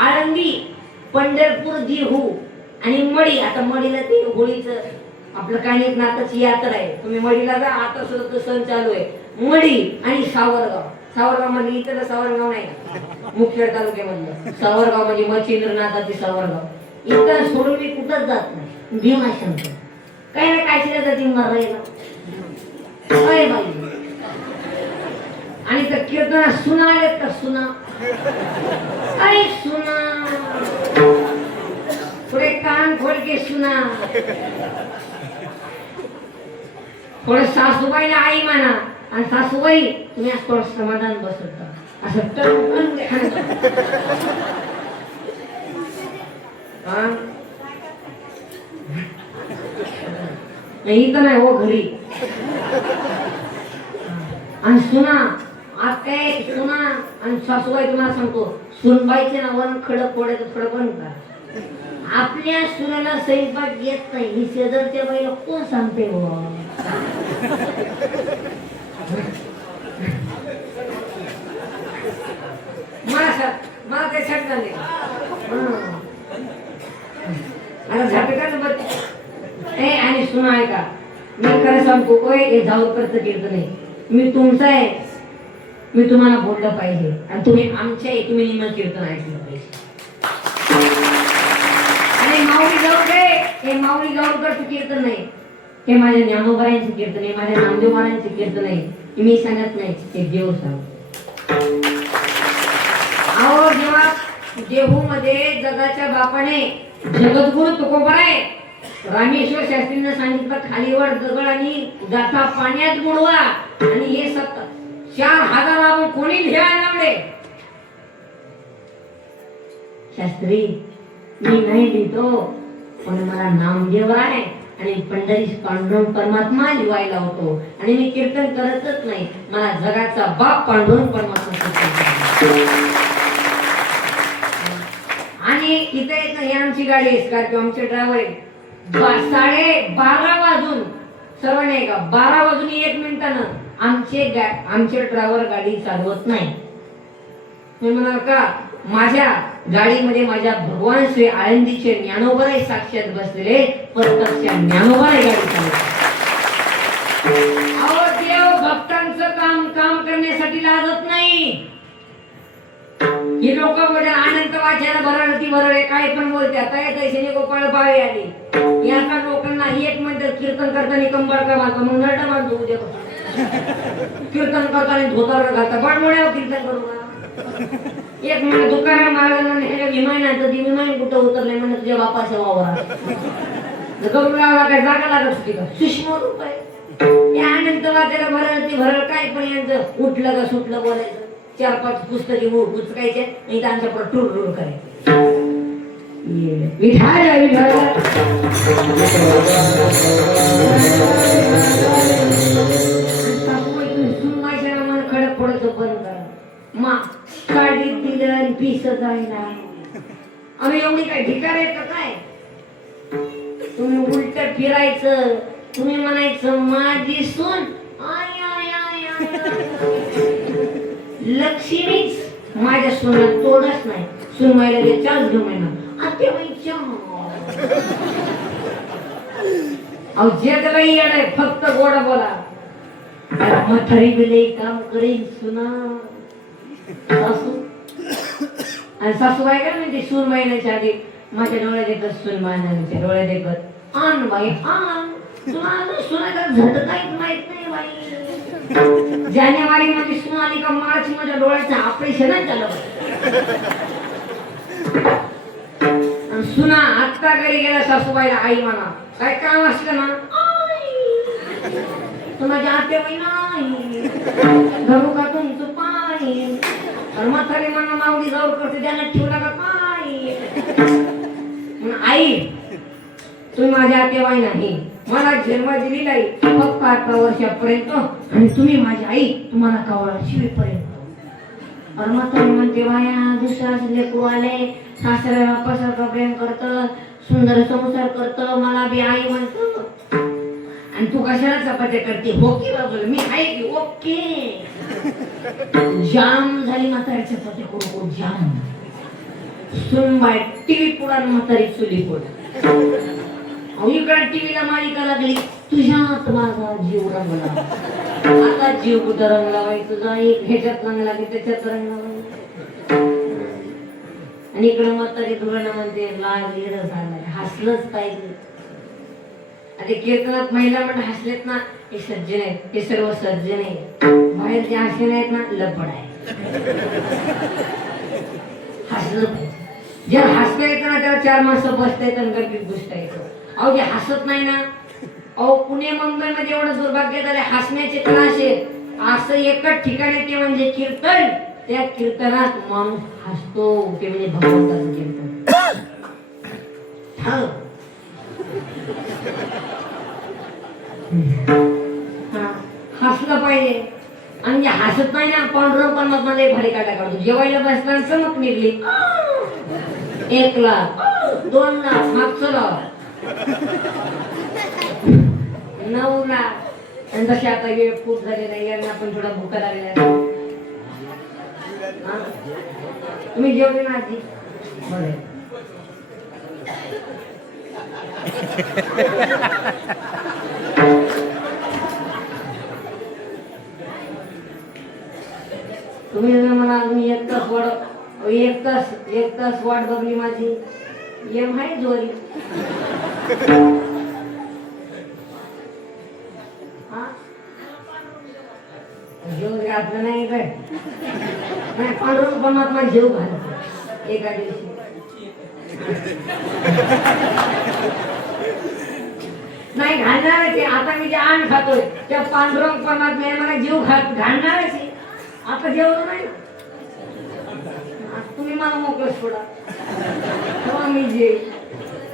आळंदी, पंढरपूर, देहू आणि मडी. आता मडीला ते होळीचं आपलं काही नाताची यात्रा आहे, तुम्ही मडीला जा. आता सुद्धा सण चालू आहे. मडी आणि सावरगाव मध्ये, इतर सावरगाव नाही मुखेड तालुक्यामधलं सावरगाव म्हणजे मच्छिंद्रनाथाची सावरगाव. इथं सोडून मी कुठंच जात नाही. भीमाशंकर काही ना काशीला जाती मरायला. अरे बाई, आणि तर कीर्तना सुना आलेत का? सुना अरे सुना, थोडे कान खोल के सुना. थोडं सासूबाईला आई म्हणा, आणि सासूबाई तुम्ही आज थोडं समाधान बसवता असं टणकन द्या. हा? नाही इथं नाही हो घरी. आणि सुना आज काय सुना आणि सासूबाई तुम्हाला सांगतो सुनबाईचे ना वन खडक फोडायचं थोडं पण का आपल्या सुनेला स्वयंपाक येत नाही ही शेजारच्या बाईला कोण सांगते हो. मला ते शब्द नाही. आता झटकाच बघ ए आणि सुना आहे का मी खरं सांगतो ओय हे जाऊ करत कीर्तन नाही मी तुमचा आहे. मी तुम्हाला बोललं पाहिजे आणि तुम्ही आमच्या आहे. तुम्ही निम कीर्तन ऐकलं पाहिजे. आणि माऊली जाऊरकर हे माऊली जाऊरकरचं कीर्तन नाही हे माझ्या ज्ञानोबारायांचं कीर्तन आहे माझ्या नामदेव महाराजांचं कीर्तन आहे. मी सांगत नाही ते देव सांगतो. अहो जेव्हा देहू मध्ये जगाच्या बापाने जगद्गुरु तुकोबराय रामेश्वर शास्त्रींना सांगितलं खालीवर दगड आणि गाथा पाण्यात बुडवा आणि हे 4,000 आपण कोणी लिहायला लावले. शास्त्री मी नाही लिहितो पण मला नामदेव आहे आणि पंढरीश पांडुरंग परमात्मा लिहायला होतो आणि मी कीर्तन करतच नाही मला जगाचा बाप पांडुरंग परमात्मा. आणि इथे ही आमची गाडी आहे स्कॉर्पिओ आमचे ड्रायव्हर आहे 12:30 वाजून सर्व नाही का 12 वाजून 1 मिनिटानं आमचे ड्रायव्हर गाडी चालवत नाही. मी म्हणाल का माझ्या गाडीमध्ये माझ्या भगवान श्री आळंदीचे ज्ञानोबाराय साक्षात बसलेले प्रत्यक्ष ज्ञानोबाराय गाडी चालवतात. अहो देव भक्तांचं काम करण्यासाठी लाजत नाही. ही लोक म्हणजे अनंत वाचायला भरळ ती भरळ काय पण बोलते आता तैसेने गोपाळ पाळी आली याचा लोकांना एक म्हणतात कीर्तन करताना कंबर का मारतो मग नरडा मारतो उद्या कीर्तन करताना धोतर घालता बाणमोड्यावर कीर्तन करू का. एक म्हणजे तुकाराम महाराजांना हे विमान आहे तर ती विमान कुठं उतरले म्हणजे तुझ्या बापाच्या वावरात गरुडाला काय जागा लागत होती का सूक्ष्म रूप आहे. या अनंत वाचायला भरळ ती भरळ काय पण यांचं उठलं का सुटलं बोलायचं 4-5 पुस्तके उचकायचे आणि त्यांच्या पुढे टूर करायचे. विठाल विठाल सुनवायच्या नामानं खडक फोडायचं बंद करा. मा काढीत दिलं आणि पिस जायला आम्ही एवढी काय ढिकार आहे का काय. तुम्ही उलट फिरायचं तुम्ही म्हणायचं माझी सून आय आय आय आय लक्ष्मीच माझ्या सोन्यात तोडच नाही सुनवायला ते 4 महिना आत्याबाईच्या अहो जगबाई येणार फक्त गोड बोला म्हातारी बिले काम करेन सुना सासू आणि सासूबाई काय म्हणते सून महिन्याच्या आधी माझ्या डोळ्यात एकच सून महिन्याच्या डोळ्यात एकच आण बाई आण तुला अजून सुनाचा झट काहीच माहित नाही बाई. जानेवारी मध्ये सून आली का मार्च मध्ये डोळ्याचं ऑपरेशन झालं. सुना आत्ता घरी गेला सासूबाईला आई म्हणा काय काम असलं ना तू माझ्या आत्याबाई नाही धरू का तुमचं पाणी म्हातारी म्हणा माऊली जाऊ करते त्याला ठेवला का पाणी. आई तुम्ही माझ्या आत्याबाई नाही मला जन्म दिलेला आहे फक्त 18 वर्षापर्यंत आणि तुम्ही माझी आई तुम्हाला कवळा शिवीपर्यंत. म्हातारी म्हणते बाया दुसरा लेकरू आले सासऱ्या बापासारखं प्रेम करतं सुंदर संसार करतं मला बी आई म्हणतो आणि तू कशाला चपात्या करते हो की बाजूला मी आहे की ओके. जाम झाली म्हातारी चपात्या करू जाम सुनबाई टीव्ही पुढे म्हातारी चुली पुढे इकडे टीव्हीला मालिका लागली तुझ्यात माझा जीव रंगला आता जीव कुठं रंगला बाई तुझा एक ह्याच्यात रंगला की त्याच्यात रंगला आणि इकडे म्हातारी तुला म्हणते लाल लिड झालाय हसलंच पाहिजे. आता कीर्तनात महिला म्हणजे हसलेत ना हे सज्जन आहेत हे सर्व सज्जन आहेत बाहेर जे हसे नाहीत ना लपड आहे. हसलं पाहिजे ज्याला हसता येतं ना त्याला 4 माणसं बसता येतं आणि गर्दीत बसता येतं. अहो जे हसत नाही ना अहो पुणे मुंबई मध्ये एवढं दुर्भाग्य झाले हसण्याचे तमाशे असं एकच ठिकाणी ते म्हणजे कीर्तन. त्या कीर्तनात माणूस हसतो, ते म्हणजे भगवंताचं कीर्तन. हा. हसलं पाहिजे. आणि जे हसत नाही ना, पांडुरंग परमात्मा लय भारी काटा काढतो. जेवायला बसताना चमक निघली, 1 लाख 2 लाख मागचं लाव 9 लाख. आणि तसे आता वेळ खूप झालेला आहे, यांना पण थोडा भुका लागलेला आहे. तुम्ही जेवले ना आजी? बरं. तुम्ही मला अजून 1 तास वाट बघली माझी. येम आहे जोरी. जेव घातलं नाही काय? नाही, पांडुरंग परमात्मा जेव घालतो एका दिवशी. नाही घालणार आहे. आता मी जे अन्न खातोय त्या पांडुरंग परमात्मा मला जीव घालणार आहे. आता जेवलो नाही, तुम्ही मला मोकळं सोडा, तेव्हा मी जे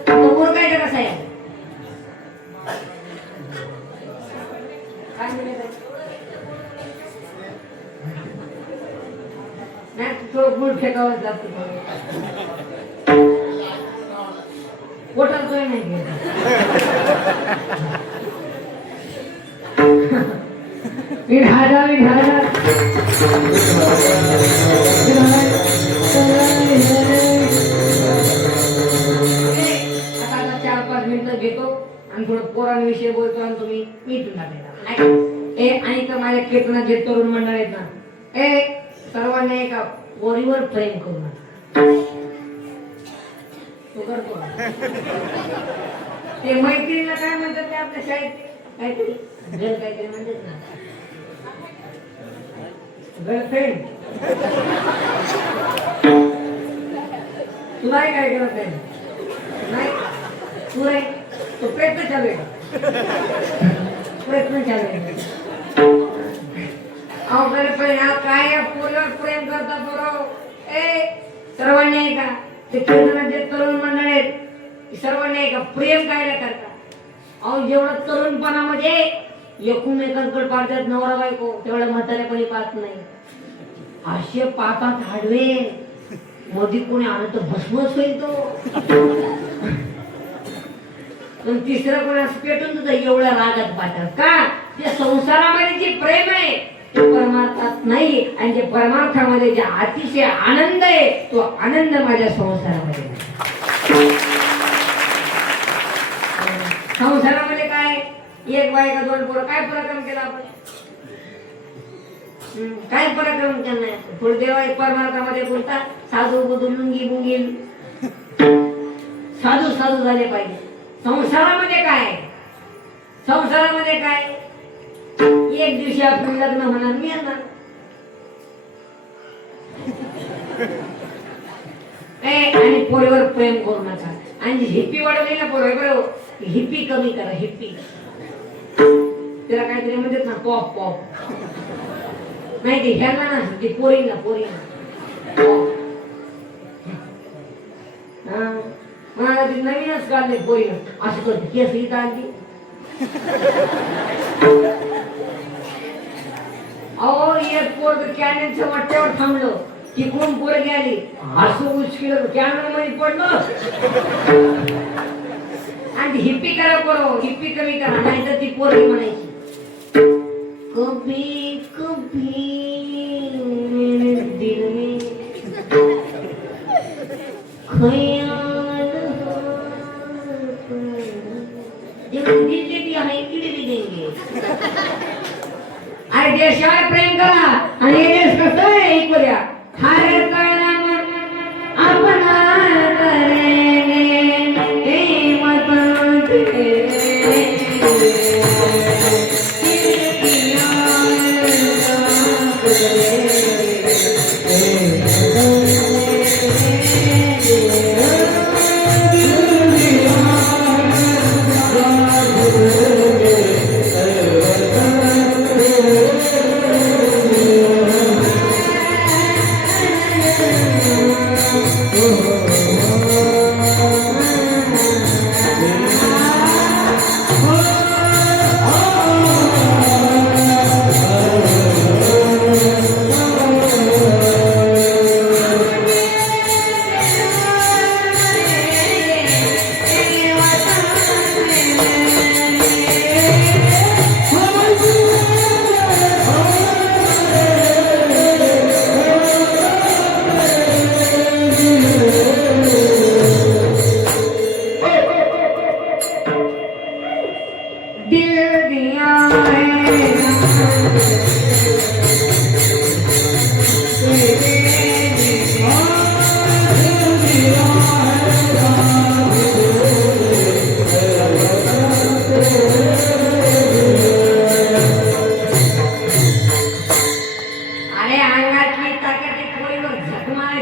वर काय कसं आहे काय नाही, थोडं गुळ फेकावं लागतं. पोटातोय नाही विढाला विढाला. आता 4-5 मिनिटं घेतो आणि थोडं पोरांविषयी बोलतो आणि तुम्ही मिटून टाकायचा. आणि तर माझ्या कीर्तनात जे तरुण मंडळ आहेत ना, सर्वांनी एका पोरीवर प्रेम करू नका. तो करतो ते मैत्रीला काय म्हणतात ते आपल्या शाळेत काहीतरी काहीतरी म्हणतात ना, गर्लफ्रेंड. तुला काय करत आहे? नाही तू रे, तो प्रयत्न चालू आहे, प्रयत्न चालू आहे. काय पोरीवर प्रेम करता बरोबर. सर्वांनी आहे का ते कीर्तनात जे तरुण मंडळ आहेत सर्वांनी आहे का प्रेम काय करता. अहो जेवढं तरुणपणामध्ये एकमेकांकडे पाहतात नवरा बायको, तेवढं म्हाताऱ्यापणी पाहत नाही. असे पाहतात हाडवे, मध्ये कोणी आलं तर भस्मच होईल तो. पण तिसरं कोणी असं पेटून तुझं एवढ्या रागात पाहतात का? ते संसारामध्ये जे प्रेम आहे ते परमार्थात नाही. आणि जे परमार्थामध्ये जे अतिशय आनंद आहे तो आनंद माझ्या संसारामध्ये नाही. संसारामध्ये काय 1 बायका 2 पोरं, काय पराक्रम केला आपण? काय पराक्रम केला नाही. थोडे देवा परमार्थामध्ये बोलता साधू बुधू लुंगी बुंगी साधू साधू झाले पाहिजे. संसारामध्ये काय? संसारामध्ये काय? एक दिवशी आपण लग्न होणार, मी येणार. आणि पोरीवर प्रेम करू नका. आणि हिप्पी वाढवली ना पोर, बरोबर हिप्पी कमी करा. हिप्पी त्याला काहीतरी म्हणतात ना, पॉप पॉप. नाही ते ह्याला ना, ते पोरीला मला ती नवीनच काढले पोरीनं असं करते. केस इथं आणली. अहो एक पोर कॅनलच्या वाट्यावर थांबलो, तिकडून पोरगी आली, असं उचकिलं कॅनल मध्ये पडलो. आणि हिप्पी करा पोरो, हिप्पी कमी करा, नाही तर ती पोरगी म्हणायची कभी कभी मेरे दिल में ख्याल दिल भी आहे इकडे भी देंगे. अरे देशावर प्रेम करा. आणि हे देश कसं आहे ऐकूया. हर कर्म अपना करेंगे हिम्मत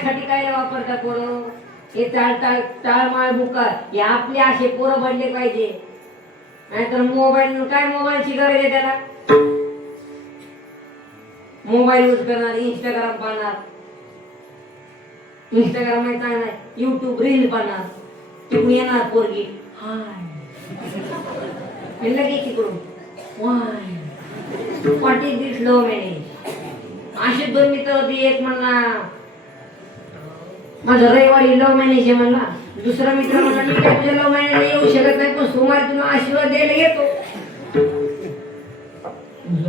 साठी काय वापरता पोरं? हे टाळमाळ बुका हे आपले असे पोरं बनले पाहिजे. नाहीतर मोबाईलची गरज आहे त्याला? मोबाईल यूज करणार, इंस्टाग्राम पाहणार, इंस्टाग्राम माहिती चांगला आहे, युट्यूब रील पाहणार, तिकडून येणार पोरगी हाय लगेच तिकडून Y what is this love marriage. असे 2 मित्र होते. एक म्हणला माझं रविवारी लव्ह मॅरेज आहे म्हणला. दुसरा मित्र म्हणला मी काय तुझ्या लव्ह मॅरेजला येऊ शकत नाही, पण सोमवारी तुला आशीर्वाद द्यायला येतो.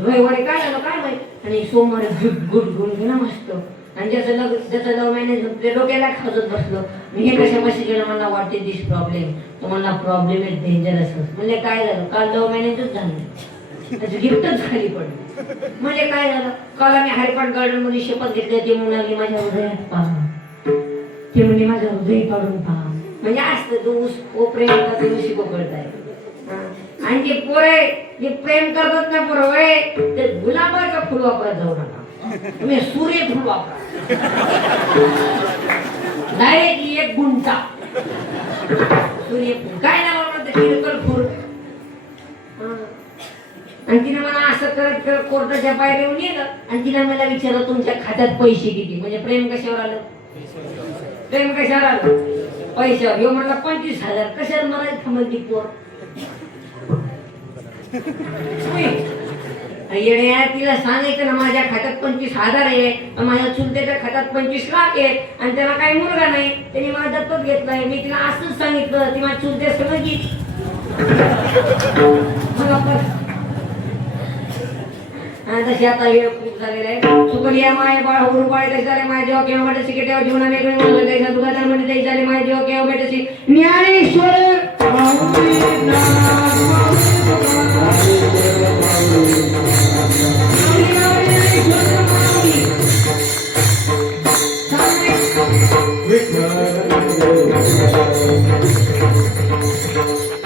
रविवारी काय झालं काय माहित, आणि सोमवारी गुड घेऊन गेला मस्त. आणि ज्याचं लव्ह मॅरेज ते डोक्याला खाजत बसलो. मी हे कशापाशी गेलो म्हणला व्हॉट इज दिस प्रॉब्लेम. तो म्हणला प्रॉब्लेम इज डेंजरस. म्हणजे काय झालं, काल लव्ह मॅरेजच झालं, त्याचं गिफ्टच खाली पडलं. म्हणजे काय झालं, काल आम्ही हरिपाठ गार्डन मध्ये शपथ घेतली. ती म्हणाली माझ्या हृदयात पहा, ती म्हणजे माझं हृदय काढून पहा. म्हणजे असतं तू प्रेम करता दिवशी कोकळताय. आणि जे पोरे जे प्रेम करतात ना पोरं ते गुलाबाचं फुल वापरत जाऊ नका, तुम्ही सूर्यफूल वापरा. डायरेक्ट 1 गुंठा सूर्यफूल. काय नाव म्हणतात हिरकल फुल. आणि तिने मला असं करत करत कोर्टाच्या बाहेर येऊन येलं. आणि तिने मला विचारलं तुमच्या खात्यात पैसे किती. म्हणजे प्रेम कशावर आलं, प्रेम कशावर आलं, पैशावर. ह्यो म्हणला 25,000. कशावर मरायचं म्हणती पोर. येण्या तिला सांगायचं ना माझ्या खात्यात 25,000 आहे, माझ्या चुलत्याच्या खात्यात 25 लाख आहे, आणि त्याला काही मुलगा नाही, त्यांनी माझा दत्तक घेतलाय. मी तिला असंच सांगितलं, ती माझ्या चुलत्या समजली. तशी आता वेळ खूप झालेला आहे. सुकलिया माय बाळ हुरू बाळ तशी झाले माझ्या जेव्हा केव्हा बेटसी केव्हा जीवना वेगळे म्हणून द्यायचा दुकानदार मध्ये तशी झाले माझ्या जेव्हा केव्हा बेटसी ज्ञानेश्वर With